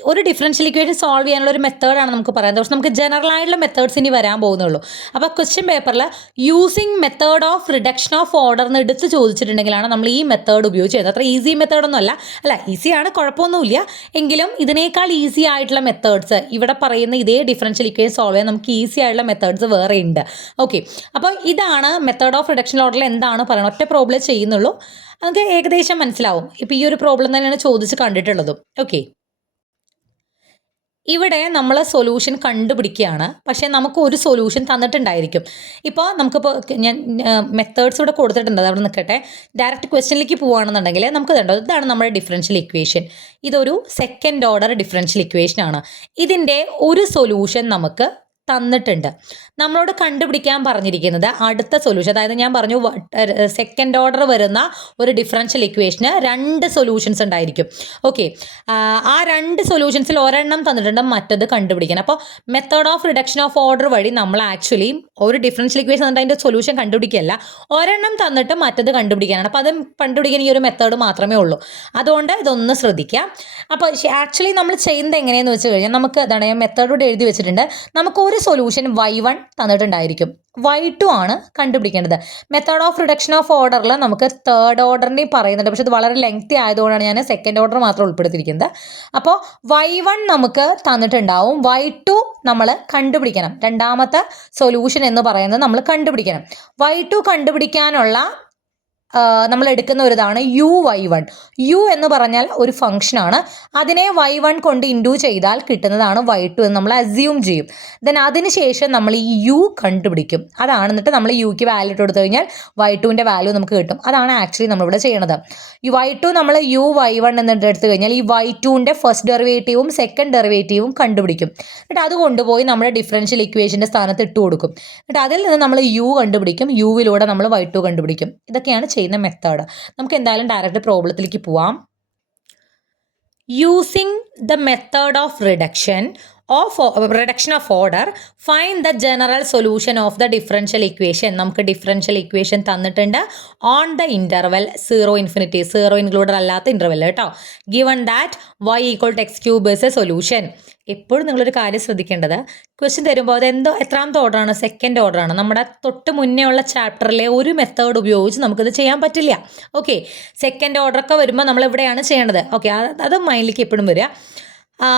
ഒരു ഡിഫറൻഷ്യൽ ഇക്വേഷൻ സോൾവ് ചെയ്യാനുള്ള ഒരു മെത്തേഡാണ് നമുക്ക് പറയുന്നത്. പക്ഷെ നമുക്ക് ജനറൽ ആയിട്ടുള്ള മെത്തേഡ്സ് ഇനി വരാൻ പോകുന്നുള്ളൂ. അപ്പോൾ ക്വസ്റ്റ്യൻ പേപ്പറിൽ using method of reduction of order എന്ന് എടുത്ത് ചോദിച്ചിട്ടുണ്ടെങ്കിലാണ് നമ്മൾ ഈ മെത്തേഡ് ഉപയോഗിച്ച് ചെയ്യുന്നത്. അത്ര ഈസി മെത്തേഡൊന്നും അല്ല ഈസിയാണ്, കുഴപ്പമൊന്നുമില്ല. എങ്കിലും ഇതിനേക്കാൾ ഈസി ആയിട്ടുള്ള മെത്തേഡ്സ് ഇവിടെ പറയുന്ന ഇതേ ഡിഫറൻഷ്യൽ ഇക്വേഷൻ സോൾവ് ചെയ്യാൻ നമുക്ക് ഈസി ആയിട്ടുള്ള മെത്തേഡ്സ് വേറെ ഉണ്ട്. ഓക്കെ, അപ്പോൾ ഇതാണ് മെത്തേഡ് ഓഫ് റിഡക്ഷൻ ഓർഡറിൽ എന്താണ് പറയുന്നത്. ഒറ്റ പ്രോബ്ലം ചെയ്യുന്നുള്ളൂ, നമുക്ക് ഏകദേശം മനസ്സിലാവും. ഇപ്പോൾ ഈ ഒരു പ്രോബ്ലം തന്നെയാണ് ചോദിച്ച് കണ്ടിട്ടുള്ളതും. ഓക്കെ, ഇവിടെ നമ്മൾ സൊല്യൂഷൻ കണ്ടുപിടിക്കുകയാണ്, പക്ഷേ നമുക്ക് ഒരു സൊല്യൂഷൻ തന്നിട്ടുണ്ടായിരിക്കും. ഇപ്പോൾ നമുക്കിപ്പോൾ ഞാൻ മെത്തേഡ്സ് ഇവിടെ കൊടുത്തിട്ടുണ്ട്, അത് അവിടെ നിൽക്കട്ടെ. ഡയറക്റ്റ് ക്വസ്റ്റ്യനിലേക്ക് പോവുകയാണെന്നുണ്ടെങ്കിൽ നമുക്ക് കണ്ടോ, ഇതാണ് നമ്മുടെ ഡിഫറൻഷ്യൽ ഇക്വേഷൻ. ഇതൊരു സെക്കൻഡ് ഓർഡർ ഡിഫറൻഷ്യൽ ഇക്വേഷൻ ആണ്. ഇതിൻ്റെ ഒരു സൊല്യൂഷൻ നമുക്ക് തന്നിട്ടുണ്ട്. നമ്മളോട് കണ്ടുപിടിക്കാൻ പറഞ്ഞിരിക്കുന്നത് അടുത്ത സൊല്യൂഷൻ, അതായത് ഞാൻ പറഞ്ഞു സെക്കൻഡ് ഓർഡർ വരുന്ന ഒരു ഡിഫറൻഷ്യൽ ഇക്വേഷന് 2 സൊല്യൂഷൻസ് ഉണ്ടായിരിക്കും. ഓക്കെ, ആ 2 സൊല്യൂഷൻസിൽ ഒരെണ്ണം തന്നിട്ടുണ്ട്, മറ്റത് കണ്ടുപിടിക്കണം. അപ്പോൾ method of reduction of order വഴി നമ്മൾ ആക്ച്വലി ഒരു ഡിഫറൻഷ്യൽ ഇക്വേഷൻ തന്നിട്ട് അതിൻ്റെ സൊല്യൂഷൻ കണ്ടുപിടിക്കുകയല്ല, ഒരെണ്ണം തന്നിട്ട് മറ്റത് കണ്ടുപിടിക്കാനാണ്. അപ്പോൾ അത് കണ്ടുപിടിക്കാൻ ഈ ഒരു മെത്തേഡ് മാത്രമേ ഉള്ളൂ. അതുകൊണ്ട് ഇതൊന്ന് ശ്രദ്ധിക്കാം. അപ്പോൾ ആക്ച്വലി നമ്മൾ ചെയ്യുന്നത് എങ്ങനെയെന്ന് വെച്ച് കഴിഞ്ഞാൽ നമുക്ക് എന്താണ്, ഞാൻ മെത്തേഡോട് എഴുതി വെച്ചിട്ടുണ്ട്. നമുക്ക് ഒരു സൊല്യൂഷൻ y1 തന്നിട്ടുണ്ടായിരിക്കും, y2 ആണ് കണ്ടുപിടിക്കേണ്ടത്. മെത്തേഡ് ഓഫ് റിഡക്ഷൻ ഓഫ് ഓർഡറിൽ നമുക്ക് തേർഡ് ഓർഡറിൻ്റെയും പറയുന്നുണ്ട്, പക്ഷെ ഇത് വളരെ ലെങ്തി ആയതുകൊണ്ടാണ് ഞാൻ സെക്കൻഡ് ഓർഡർ മാത്രം ഉൾപ്പെടുത്തിയിരിക്കുന്നത്. അപ്പോൾ y1 നമുക്ക് തന്നിട്ടുണ്ടാവും, y2 നമ്മൾ കണ്ടുപിടിക്കണം. രണ്ടാമത്തെ സൊല്യൂഷൻ എന്ന് പറയുന്നത് നമ്മൾ കണ്ടുപിടിക്കണം. y2 കണ്ടുപിടിക്കാനുള്ള നമ്മൾ എടുക്കുന്ന ഒരു ഇതാണ് y1. u എന്ന് പറഞ്ഞാൽ ഒരു ഫംഗ്ഷനാണ്, അതിനെ y1 കൊണ്ട് ഇൻഡു ചെയ്താൽ കിട്ടുന്നതാണ് y2 എന്ന് നമ്മൾ അസ്യൂം ചെയ്യും. ദെൻ അതിനുശേഷം നമ്മൾ ഈ u കണ്ടുപിടിക്കും. അതാണ്, എന്നിട്ട് നമ്മൾ യുക്ക് വാല്യൂ ഇട്ട് കൊടുത്തു കഴിഞ്ഞാൽ y2ൻ്റെ വാല്യൂ നമുക്ക് കിട്ടും. അതാണ് ആക്ച്വലി നമ്മളിവിടെ ചെയ്യണത്. ഈ y2 നമ്മൾ y1 എന്നിട്ട് എടുത്തു കഴിഞ്ഞാൽ ഈ y2ൻ്റെ ഫസ്റ്റ് ഡെറിവേറ്റീവും സെക്കൻഡ് ഡെറിവേറ്റീവും കണ്ടുപിടിക്കും. എന്നിട്ട് അത് കൊണ്ടുപോയി നമ്മുടെ ഡിഫറൻഷ്യൽ ഇക്വേഷൻ്റെ സ്ഥാനത്ത് ഇട്ട് കൊടുക്കും. എന്നിട്ട് അതിൽ നിന്ന് നമ്മൾ u കണ്ടുപിടിക്കും, യുവിലൂടെ നമ്മൾ y2 കണ്ടുപിടിക്കും. ഇതൊക്കെയാണ് ചെയ്യുന്ന മെത്തേഡ്. നമുക്ക് എന്തായാലും ഡയറക്റ്റ് പ്രോബ്ലത്തിലേക്ക് പോവാം. Using the method of reduction of order, find the general solution of the differential equation. നമുക്ക് ഡിഫറൻഷ്യൽ ഇക്വേഷൻ തന്നിട്ടുണ്ട് on the interval 0 infinity, 0 included അല്ലാത്ത ഇൻ്റർവെൽ കേട്ടോ. Given that y = x³ is A solution. എപ്പോഴും നിങ്ങളൊരു കാര്യം ശ്രദ്ധിക്കേണ്ടത്, question തരുമ്പോൾ അത് എത്രാമത്തെ ഓർഡറാണ്? സെക്കൻഡ് ഓർഡറാണ്. നമ്മുടെ തൊട്ട് മുന്നേ ഉള്ള ചാപ്റ്ററിലെ ഒരു മെത്തേഡ് ഉപയോഗിച്ച് നമുക്കിത് ചെയ്യാൻ പറ്റില്ല. ഓക്കെ, സെക്കൻഡ് ഓർഡറൊക്കെ വരുമ്പോൾ നമ്മൾ എവിടെയാണ് ചെയ്യേണ്ടത്? ഓക്കെ, അത് മൈൻഡിലേക്ക് എപ്പോഴും വരിക.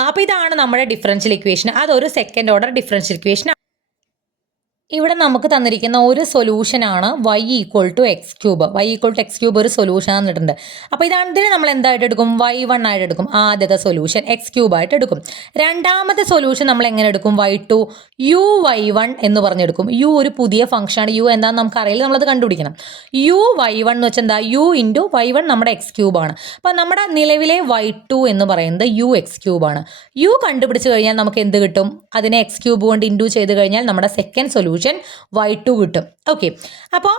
അപ്പോൾ ഇതാണ് നമ്മുടെ ഡിഫറൻഷ്യൽ ഇക്വേഷൻ, അതൊരു സെക്കൻഡ് ഓർഡർ ഡിഫറൻഷ്യൽ ഇക്വേഷൻ. ഇവിടെ നമുക്ക് തന്നിരിക്കുന്ന ഒരു സൊല്യൂഷനാണ് y = x³. y = x³ ഒരു സൊല്യൂഷൻ തന്നിട്ടുണ്ട്. അപ്പോൾ ഇതിനെ നമ്മൾ എന്തായിട്ട് എടുക്കും? y1 ആയിട്ട് എടുക്കും. ആദ്യത്തെ സൊല്യൂഷൻ x³ ആയിട്ട് എടുക്കും. രണ്ടാമത്തെ സൊല്യൂഷൻ നമ്മൾ എങ്ങനെ എടുക്കും? y2 uy1 എന്ന് പറഞ്ഞെടുക്കും. u ഒരു പുതിയ ഫംഗ്ഷനാണ്, u എന്താണെന്ന് നമുക്കറിയില്ല, നമ്മളത് കണ്ടുപിടിക്കണം. uy1 എന്ന് വെച്ചാൽ എന്താ? u × y1 നമ്മുടെ x³ ആണ്. അപ്പോൾ നമ്മുടെ നിലവിലെ y2 എന്ന് പറയുന്നത് ux³ ആണ്. u കണ്ടുപിടിച്ച് കഴിഞ്ഞാൽ നമുക്ക് എന്ത് കിട്ടും? അതിനെ x³ കൊണ്ട് ഇൻഡു ചെയ്ത് കഴിഞ്ഞാൽ നമ്മുടെ സെക്കൻഡ് സൊല്യൂഷൻ y2 കിട്ടും. ഓക്കെ, അപ്പോൾ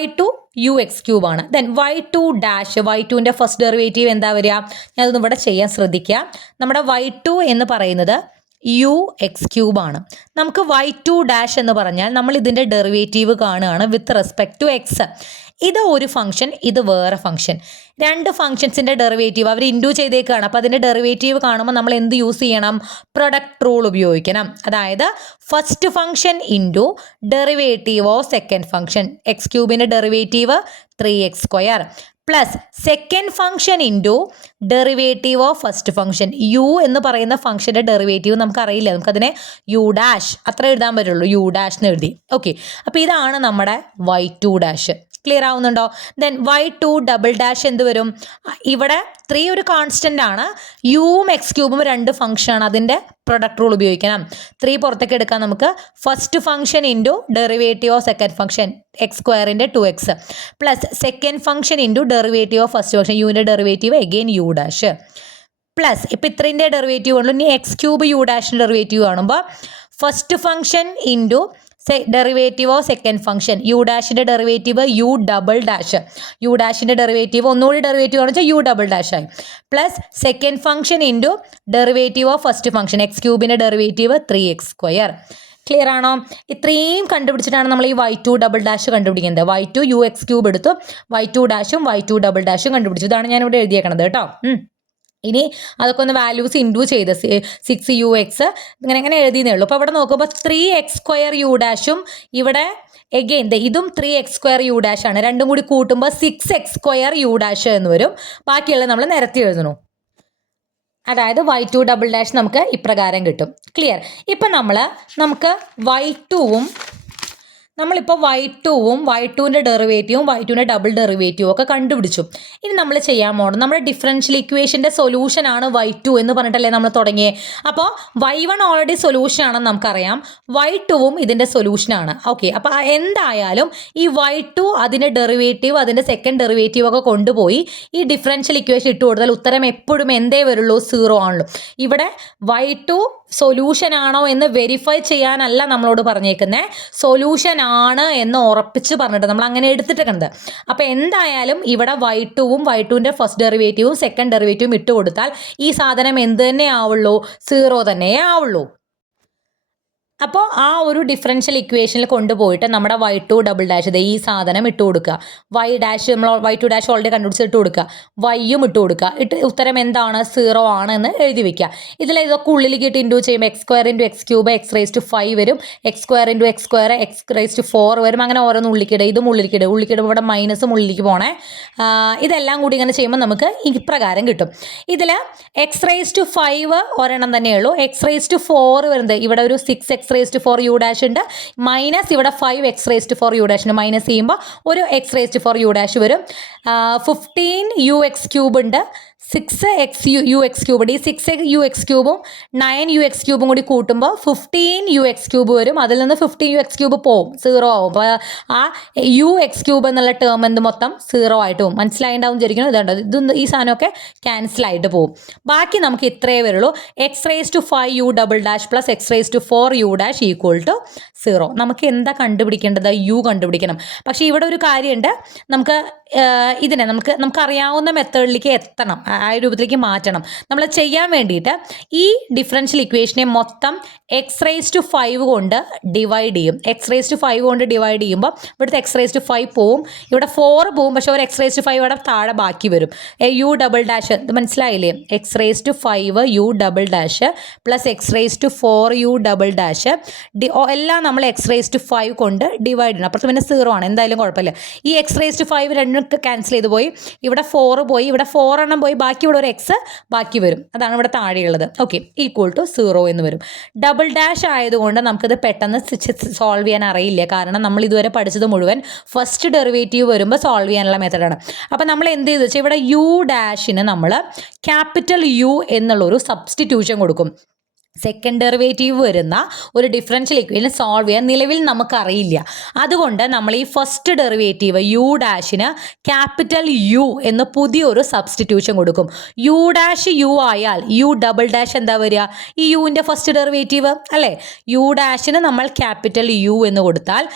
y2 ux³ ആണ്. ദെൻ y2'ൻ്റെ ഫസ്റ്റ് ഡെറിവേറ്റീവ് എന്താ വരിക? ഞാനതൊന്നും ഇവിടെ ചെയ്യാൻ ശ്രദ്ധിക്കുക. നമ്മുടെ y2 എന്ന് പറയുന്നത് ux³ ആണ്. നമുക്ക് y2' എന്ന് പറഞ്ഞാൽ നമ്മൾ ഇതിൻ്റെ ഡെറിവേറ്റീവ് കാണുകയാണ് വിത്ത് റെസ്പെക്ട് ടു എക്സ്. ഇത് ഒരു ഫംഗ്ഷൻ, ഇത് വേറെ ഫംഗ്ഷൻ. രണ്ട് ഫംഗ്ഷൻസിൻ്റെ ഡെറിവേറ്റീവ് അവർ ഇൻഡു ചെയ്തേക്കാണ്. അപ്പോൾ അതിൻ്റെ ഡെറിവേറ്റീവ് കാണുമ്പോൾ നമ്മൾ എന്ത് യൂസ് ചെയ്യണം? പ്രൊഡക്റ്റ് റൂൾ ഉപയോഗിക്കണം. അതായത് first function into derivative of second function, x³ derivative 3x² plus second function into derivative of first function. U എന്ന് പറയുന്ന ഫംഗ്ഷൻ്റെ ഡെറിവേറ്റീവ് നമുക്കറിയില്ല, നമുക്കതിനെ u' അത്ര എഴുതാൻ പറ്റുള്ളൂ, u' എന്ന് എഴുതി. ഓക്കെ, അപ്പോൾ ഇതാണ് നമ്മുടെ y2'. ക്ലിയർ ആവുന്നുണ്ടോ? ദെൻ y2" എന്ത് വരും? ഇവിടെ 3 ഒരു കോൺസ്റ്റൻ്റ് ആണ്, യുവും x³ രണ്ട് ഫംഗ്ഷനാണ്, അതിൻ്റെ പ്രൊഡക്റ്റ് റൂൾ ഉപയോഗിക്കണം. 3 പുറത്തേക്ക് എടുക്കാം നമുക്ക്. First function into derivative of second function x² 2x plus second function into derivative of first function യുവിൻ്റെ ഡെറിവേറ്റീവ് അഗെയിൻ u' പ്ലസ് ഇപ്പോൾ ഇത്രേൻ്റെ ഡെറിവേറ്റീവ് ഉള്ളൂ. ഇനി x³ u' ഡെറിവേറ്റീവ് കാണുമ്പോൾ first function into derivative of second function u' derivative u''ൻ്റെ derivative ഒന്നുകൂടി derivative ആണെന്ന് വെച്ചാൽ u'' ആയി plus second function into derivative of first function x³ derivative 3x². Clear ആണോ? ഇത്രയും കണ്ടുപിടിച്ചിട്ടാണ് നമ്മൾ ഈ y2" കണ്ടുപിടിക്കുന്നത്. y2 ux³ എടുത്തു, y2'ഉം y2"ഉം കണ്ടുപിടിച്ചു. ഇതാണ് ഞാനിവിടെ എഴുതിയേക്കണത് കേട്ടോ. ഇനി അതൊക്കെ ഒന്ന് വാല്യൂസ് ഇൻഡു ചെയ്ത് 6ux ഇങ്ങനെ എഴുതിയതേ ഉള്ളൂ. അപ്പോൾ ഇവിടെ നോക്കുമ്പോൾ 3x² u', ഇവിടെ എഗെയിൻ ഇതും 3x² u' ആണ്. രണ്ടും കൂടി കൂട്ടുമ്പോൾ 6x² u' എന്ന് വരും. ബാക്കിയുള്ളത് നമ്മൾ നിരത്തി എഴുതണു. അതായത് y2" നമുക്ക് ഇപ്രകാരം കിട്ടും. ക്ലിയർ? ഇപ്പം നമുക്ക് y2വും നമ്മളിപ്പോൾ y2ൻ്റെ ഡെറിവേറ്റീവും y2ൻ്റെ ഡബിൾ ഡെറിവേറ്റീവും ഒക്കെ കണ്ടുപിടിച്ചു. ഇനി നമ്മൾ ചെയ്യാൻ പോകുന്നത് നമ്മുടെ ഡിഫറൻഷ്യൽ ഇക്വേഷൻ്റെ സൊല്യൂഷൻ ആണ് y2 എന്ന് പറഞ്ഞിട്ടല്ലേ നമ്മൾ തുടങ്ങിയേ. അപ്പോൾ y1 ഓൾറെഡി സൊല്യൂഷൻ ആണെന്ന് നമുക്കറിയാം, y2വും ഇതിൻ്റെ സൊല്യൂഷനാണ്. ഓക്കെ, അപ്പോൾ എന്തായാലും ഈ y2 അതിൻ്റെ ഡെറിവേറ്റീവ് അതിൻ്റെ സെക്കൻഡ് ഡെറിവേറ്റീവ് ഒക്കെ കൊണ്ടുപോയി ഈ ഡിഫറൻഷ്യൽ ഇക്വേഷൻ ഇട്ട് കൊടുത്താൽ ഉത്തരം എപ്പോഴും എന്തേ വരുള്ളൂ, 0 ആണല്ലോ. ഇവിടെ y2 സൊല്യൂഷൻ ആണോ എന്ന് വെരിഫൈ ചെയ്യാനല്ല നമ്മളോട് പറഞ്ഞേക്കുന്നത്, സൊല്യൂഷൻ ആണ് എന്ന് ഉറപ്പിച്ച് പറഞ്ഞിട്ട് നമ്മൾ അങ്ങനെ എടുത്തിട്ടുണ്ട്. അപ്പോൾ എന്തായാലും ഇവിടെ y2ൻ്റെ ഫസ്റ്റ് ഡെറിവേറ്റീവും സെക്കൻഡ് ഡെറിവേറ്റീവും ഇട്ട് കൊടുത്താൽ ഈ സാധനം എന്ത് തന്നെ ആവുള്ളൂ, 0 തന്നെ ആവുള്ളൂ. അപ്പോൾ ആ ഒരു ഡിഫറൻഷ്യൽ ഇക്വേഷനിൽ കൊണ്ടുപോയിട്ട് നമ്മുടെ y2 ഡബിൾ ഡാഷ് ഈ സാധനം ഇട്ട് കൊടുക്കുക, നമ്മൾ y2 ഡാഷ് ഓൾറെഡി കണ്ടുപിടിച്ച് ഇട്ട് കൊടുക്കുക, y-യും ഇട്ട് കൊടുക്കുക, ഉത്തരം എന്താണ്, 0 ആണ് എന്ന് എഴുതി വെക്കുക. ഇതൊക്കെ ഉള്ളിലേക്ക് ഇട്ട് ഇൻറ്റു ചെയ്യുമ്പോൾ x² × x³ x5 വരും, x² × x², x4 വരും. അങ്ങനെ ഓരോന്ന് ഉള്ളിക്കിടുക, ഇതും ഉള്ളിക്കിടും, ഇവിടെ മൈനസും ഉള്ളിലേക്ക് പോണേ. ഇതെല്ലാം കൂടി ഇങ്ങനെ ചെയ്യുമ്പോൾ നമുക്ക് ഇപ്രകാരം കിട്ടും. ഇതിൽ x⁵5 ഒരെണ്ണം തന്നെയുള്ളൂ, x⁴ വരുന്നത് ഇവിടെ ഒരു 6x⁴ u ഡാഷ് ഉണ്ട്, മൈനസ് ഇവിടെ 5x⁴ u ഡാഷ് ഉണ്ട്. മൈനസ് ചെയ്യുമ്പോൾ ഒരു x⁴ u ഡാഷ് വരും. 15ux³ ഉണ്ട്, 6xux³ ഉണ്ട്. ഈ 6ux³ 9ux³ കൂടി കൂട്ടുമ്പോൾ 15ux³ വരും. അതിൽ നിന്ന് 15ux³ പോവും, 0 ആവും. അപ്പോൾ ആ ux³ എന്നുള്ള ടേം എന്ത് മൊത്തം 0 ആയിട്ട് പോകും. മനസ്സിലായിണ്ടാവും വിചാരിക്കണം. ഇതുണ്ട്, ഈ സാധനമൊക്കെ ക്യാൻസൽ ആയിട്ട് പോകും. ബാക്കി നമുക്ക് ഇത്രയേ വരുള്ളൂ, x⁵5u double dash plus x⁴u dash equal to 0. നമുക്ക് എന്താ കണ്ടുപിടിക്കേണ്ടത്, u കണ്ടുപിടിക്കണം. പക്ഷേ ഇവിടെ ഒരു കാര്യമുണ്ട്, ഇതിനെ നമുക്കറിയാവുന്ന മെത്തേഡിലേക്ക് എത്തണം, ആ രൂപത്തിലേക്ക് മാറ്റണം. നമ്മൾ ചെയ്യാൻ വേണ്ടിയിട്ട് ഈ ഡിഫറൻഷ്യൽ ഇക്വേഷനെ മൊത്തം x⁵5 കൊണ്ട് ഡിവൈഡ് ചെയ്യും. x⁵5 കൊണ്ട് ഡിവൈഡ് ചെയ്യുമ്പോൾ ഇവിടുത്തെ x⁵5 പോവും, ഇവിടെ 4 പോവും, പക്ഷേ ഒരു x⁵5 ഇവിടെ താഴെ ബാക്കി വരും. u ഡബിൾ ഡാഷ്, ഇത് മനസ്സിലായില്ലേ, x⁵5u double dash plus x⁴u double dash എല്ലാം നമ്മൾ x⁵5 കൊണ്ട് ഡിവൈഡ് ചെയ്യണം. അപ്പുറത്ത് പിന്നെ 0 ആണ്, എന്തായാലും കുഴപ്പമില്ല. ഈ x⁵5 രണ്ടും ക്യാൻസൽ ചെയ്ത് പോയി, ഇവിടെ 4 പോയി, ഇവിടെ 4 എണ്ണം പോയി, ബാക്കി ഇവിടെ ഒരു x ബാക്കി വരും. അതാണ് ഇവിടെ താഴെയുള്ളത്. ഓക്കെ, ഈക്വൽ ടു 0 എന്ന് വരും. ഡബിൾ ഡാഷ് ആയതുകൊണ്ട് നമുക്കിത് പെട്ടെന്ന് സോൾവ് ചെയ്യാൻ അറിയില്ല, കാരണം നമ്മൾ ഇതുവരെ പഠിച്ചത് മുഴുവൻ ഫസ്റ്റ് ഡെറിവേറ്റീവ് വരുമ്പോൾ സോൾവ് ചെയ്യാനുള്ള മെത്തഡാണ്. അപ്പോൾ നമ്മൾ എന്ത് ചെയ്തു വെച്ചാൽ ഇവിടെ u ഡാഷിന് നമ്മൾ ക്യാപിറ്റൽ U എന്നുള്ളൊരു സബ്സ്റ്റിറ്റ്യൂഷൻ കൊടുക്കും. സെക്കൻഡ് ഡെറിവേറ്റീവ് വരുന്ന ഒരു ഡിഫറൻഷ്യൽ ഇക്വേഷൻ സോൾവ് ചെയ്യാൻ നിലവിൽ നമുക്കറിയില്ല. അതുകൊണ്ട് നമ്മൾ ഈ ഫസ്റ്റ് ഡെറിവേറ്റീവ് u ഡാഷിന് ക്യാപിറ്റൽ U എന്ന് പുതിയൊരു സബ്സ്റ്റിറ്റ്യൂഷൻ കൊടുക്കും. u ഡാഷ് u ആയാൽ u ഡബിൾ ഡാഷ് എന്താ വരിക, ഈ യുവിൻ്റെ ഫസ്റ്റ് ഡെറിവേറ്റീവ് അല്ലേ. u ഡാഷിന് നമ്മൾ ക്യാപിറ്റൽ U എന്ന് കൊടുത്താൽ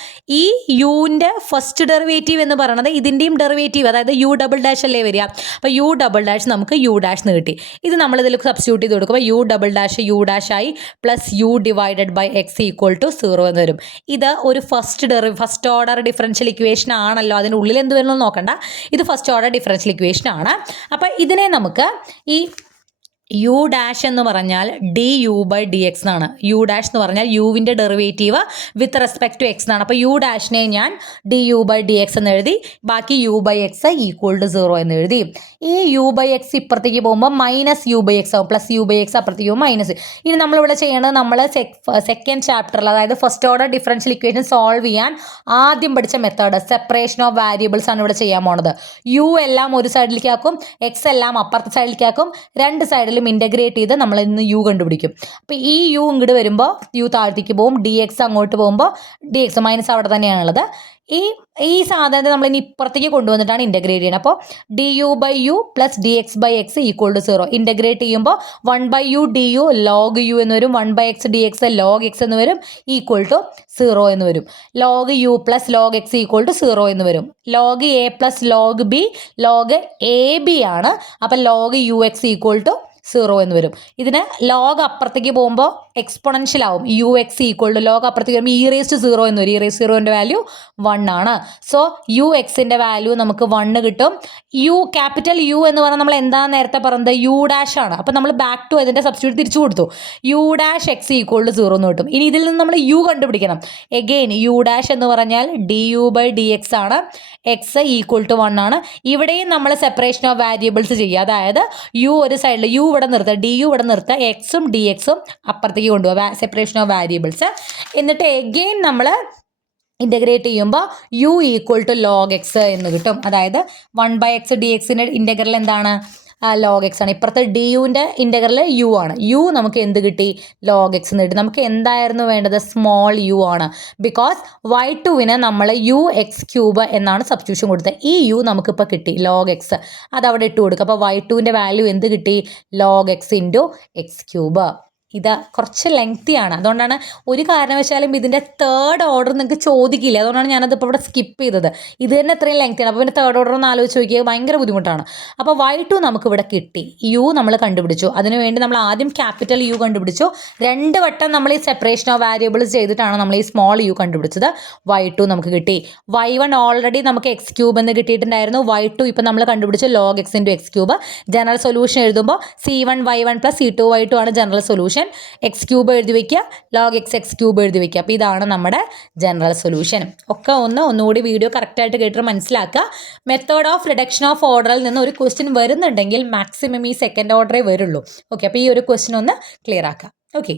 ഈ യുവിൻ്റെ ഫസ്റ്റ് ഡെറിവേറ്റീവ് എന്ന് പറയുന്നത് ഇതിൻ്റെയും ഡെറിവേറ്റീവ്, അതായത് u ഡബിൾ ഡാഷ് അല്ലേ വരിക. അപ്പോൾ u ഡബിൾ ഡാഷ് നമുക്ക് u ഡാഷ് എന്ന് കിട്ടി. ഇത് നമ്മൾ ഇതിൽ സബ്സ്റ്റിറ്റ്യൂട്ട് ചെയ്ത് കൊടുക്കുമ്പോൾ u double dash u dash ആയി plus u divided by x equal to 0 എന്ന് വരും. ഇത് ഒരു ഫസ്റ്റ് ഓർഡർ ഡിഫറൻഷ്യൽ ഇക്വേഷൻ ആണല്ലോ, അതിനുള്ളിൽ എന്ത് വരുന്നു നോക്കണ്ട, ഇത് ഫസ്റ്റ് ഓർഡർ ഡിഫറൻഷ്യൽ ഇക്വേഷൻ ആണ്. അപ്പോൾ ഇതിനെ നമുക്ക് ഈ u ഡാഷ് എന്ന് പറഞ്ഞാൽ du/dx എന്നാണ്. u ഡാഷ് എന്ന് പറഞ്ഞാൽ യുവിൻ്റെ derivative with respect to x എന്നാണ്. അപ്പോൾ u ഡാഷിനെ ഞാൻ du/dx എന്ന് എഴുതി, ബാക്കി u/x ഈക്വൽ ടു 0 എന്ന് എഴുതി. ഈ u/x ഇപ്പുറത്തേക്ക് പോകുമ്പോൾ മൈനസ് u/x ആവും, പ്ലസ് u/x അപ്പുറത്തേക്ക് പോകുമ്പോൾ മൈനസ്. ഇനി നമ്മളിവിടെ ചെയ്യേണ്ടത്, നമ്മൾ സെക്കൻഡ് ചാപ്റ്ററിൽ, അതായത് first order differential equation solve ചെയ്യാൻ ആദ്യം പഠിച്ച മെത്തേഡ് സെപ്പറേഷൻ ഓഫ് വാരിയബിൾസ് ആണ് ഇവിടെ ചെയ്യാൻ പോണത്. u എല്ലാം ഒരു സൈഡിലേക്ക് ആക്കും, x എല്ലാം അപ്പുറത്തെ സൈഡിലേക്ക് ആക്കും, രണ്ട് സൈഡിൽ ഇൻ്റഗ്രേറ്റ് ചെയ്ത് നമ്മൾ ഇന്ന് u കണ്ടുപിടിക്കും. അപ്പോൾ ഈ u ഇങ്ങോട്ട് വരുമ്പോൾ u താഴത്തേക്ക് പോകും, dx അങ്ങോട്ട് പോകുമ്പോൾ dx മൈനസ് അവിടെ തന്നെയാണുള്ളത്. ഈ സാധനത്തെ നമ്മൾ ഇനി ഇപ്പുറത്തേക്ക് കൊണ്ടുവന്നിട്ടാണ് ഇൻ്റഗ്രേറ്റ് ചെയ്യുന്നത്. അപ്പോൾ du/u plus dx/x equal to 0. Integrate ചെയ്യുമ്പോൾ 1/u du log u എന്ന് വരും, 1/x dx log x എന്ന് വരും, ഈക്വൽ ടു 0 എന്ന് വരും. log u plus log x equal to 0 എന്ന് വരും. log a plus log b log ab ആണ്. അപ്പോൾ log ux ഈക്വൽ ടു 0 എന്ന് വരും. ഇതിന് ലോഗ് അപ്പുറത്തേക്ക് പോകുമ്പോൾ എക്സ്പൊണൻഷ്യൽ ആവും, ux ഈക്വൽ ടു ലോഗ് അപ്പുറത്തേക്ക് വരുമ്പോൾ e⁻0 എന്ന് വരും. e⁻0ൻ്റെ വാല്യൂ 1 ആണ്. സോ ux-ൻ്റെ വാല്യൂ നമുക്ക് 1 കിട്ടും. ക്യാപിറ്റൽ U എന്ന് പറഞ്ഞാൽ നമ്മൾ എന്താണ് നേരത്തെ പറഞ്ഞത്, u ഡാഷ് ആണ്. അപ്പോൾ നമ്മൾ ബാക്ക് ടു അതിൻ്റെ സബ്സ്റ്റിറ്റ്യൂട്ട് തിരിച്ചു കൊടുത്തു, u dash x equal to 0 എന്ന് കിട്ടും. ഇനി ഇതിൽ നിന്ന് നമ്മൾ u കണ്ടുപിടിക്കണം. എഗെയിൻ u ഡാഷ് എന്ന് പറഞ്ഞാൽ du/dx ആണ്, x ഈക്വൽ ടു 1 ആണ്. ഇവിടെയും നമ്മൾ സെപ്പറേഷൻ ഓഫ് വാരിയബിൾസ് ചെയ്യുക, അതായത് u ഒരു സൈഡിൽ u ഇവിടെ നിർത്തുക, du ഇവിടെ നിർത്തുക, എക്സും dx അപ്പുറത്തേക്ക് കൊണ്ടുപോകുക, സെപ്പറേഷൻ ഓഫ് വാരിയബിൾസ്. എന്നിട്ട് എഗെയിൻ നമ്മൾ ഇൻ്റഗ്രേറ്റ് ചെയ്യുമ്പോൾ u equal to log x എന്ന് കിട്ടും. അതായത് 1/x ഡി എക്സിൻ്റെ ഇൻ്റഗ്രൽ എന്താണ്? ലോഗ് എക്സ് ആണ്. ഇപ്പുറത്തെ ഡി യുവിൻ്റെ ഇൻ്റഗ്രൽ യു ആണ്. യു നമുക്ക് എന്ത് കിട്ടി? ലോഗ് എക്സ് എന്ന് കിട്ടി. നമുക്ക് എന്തായിരുന്നു വേണ്ടത്? സ്മോൾ യു ആണ്. ബിക്കോസ് y2-ന് നമ്മൾ യു എക്സ് ക്യൂബ് എന്നാണ് സബ്സ്റ്റിറ്റ്യൂഷൻ കൊടുത്തത്. ഈ യു നമുക്കിപ്പോൾ കിട്ടി ലോഗ് എക്സ്. അതവിടെ ഇട്ട് കൊടുക്കുക. അപ്പോൾ y2-ൻ്റെ വാല്യൂ എന്ത് കിട്ടി? Log X into X cube. ഇത് കുറച്ച് ലെങ്തിയാണ്. അതുകൊണ്ടാണ് ഒരു കാരണവശാലും ഇതിൻ്റെ തേർഡ് ഓർഡർ നിങ്ങൾക്ക് ചോദിക്കില്ല. അതുകൊണ്ടാണ് ഞാനതിപ്പോൾ ഇവിടെ സ്കിപ്പ് ചെയ്തത്. ഇത് തന്നെ ഇത്രയും ലെങ്തിയാണ്. അപ്പോൾ പിന്നെ തേർഡ് ഓർഡർ ഒന്ന് ആലോചിച്ച് നോക്കിയാൽ ഭയങ്കര ബുദ്ധിമുട്ടാണ്. അപ്പോൾ y2 നമുക്ക് ഇവിടെ കിട്ടി. യു നമ്മൾ കണ്ടുപിടിച്ചു. അതിനുവേണ്ടി നമ്മൾ ആദ്യം ക്യാപിറ്റൽ യു കണ്ടുപിടിച്ചു. 2 വട്ടം നമ്മൾ ഈ സെപ്പറേഷൻ ഓഫ് വാരിയബിൾസ് ചെയ്തിട്ടാണ് നമ്മൾ ഈ സ്മോൾ യു കണ്ടുപിടിച്ചത്. y2 നമുക്ക് കിട്ടി. y1 ഓൾറെഡി നമുക്ക് എക്സ് ക്യൂബ് എന്ന് കിട്ടിയിട്ടുണ്ടായിരുന്നു. y2 ഇപ്പോൾ നമ്മൾ കണ്ടുപിടിച്ചു log X into X cube. General solution എഴുതുമ്പോൾ C1y1 + C2y2 ആണ് ജനറൽ സൊല്യൂഷൻ. എക്സ് ക്യൂബ് എഴുതി വയ്ക്കുക, ലോഗ് എക്സ് ക്യൂബ് എഴുതി വയ്ക്കുക. അപ്പോൾ ഇതാണ് നമ്മുടെ ജനറൽ സൊല്യൂഷൻ. ഒക്കെ ഒന്നുകൂടി വീഡിയോ കറക്റ്റായിട്ട് കേട്ടിട്ട് മനസ്സിലാക്കുക. മെത്തേഡ് ഓഫ് റിഡക്ഷൻ ഓഫ് ഓർഡറിൽ നിന്ന് ഒരു ക്വസ്റ്റ്യൻ വരുന്നുണ്ടെങ്കിൽ മാക്സിമം ഈ സെക്കൻഡ് ഓർഡറേ വരുള്ളൂ. ഓക്കെ, അപ്പോൾ ഈ ഒരു ക്വസ്റ്റ്യൻ ഒന്ന് ക്ലിയർ ആക്കുക. ഓക്കെ.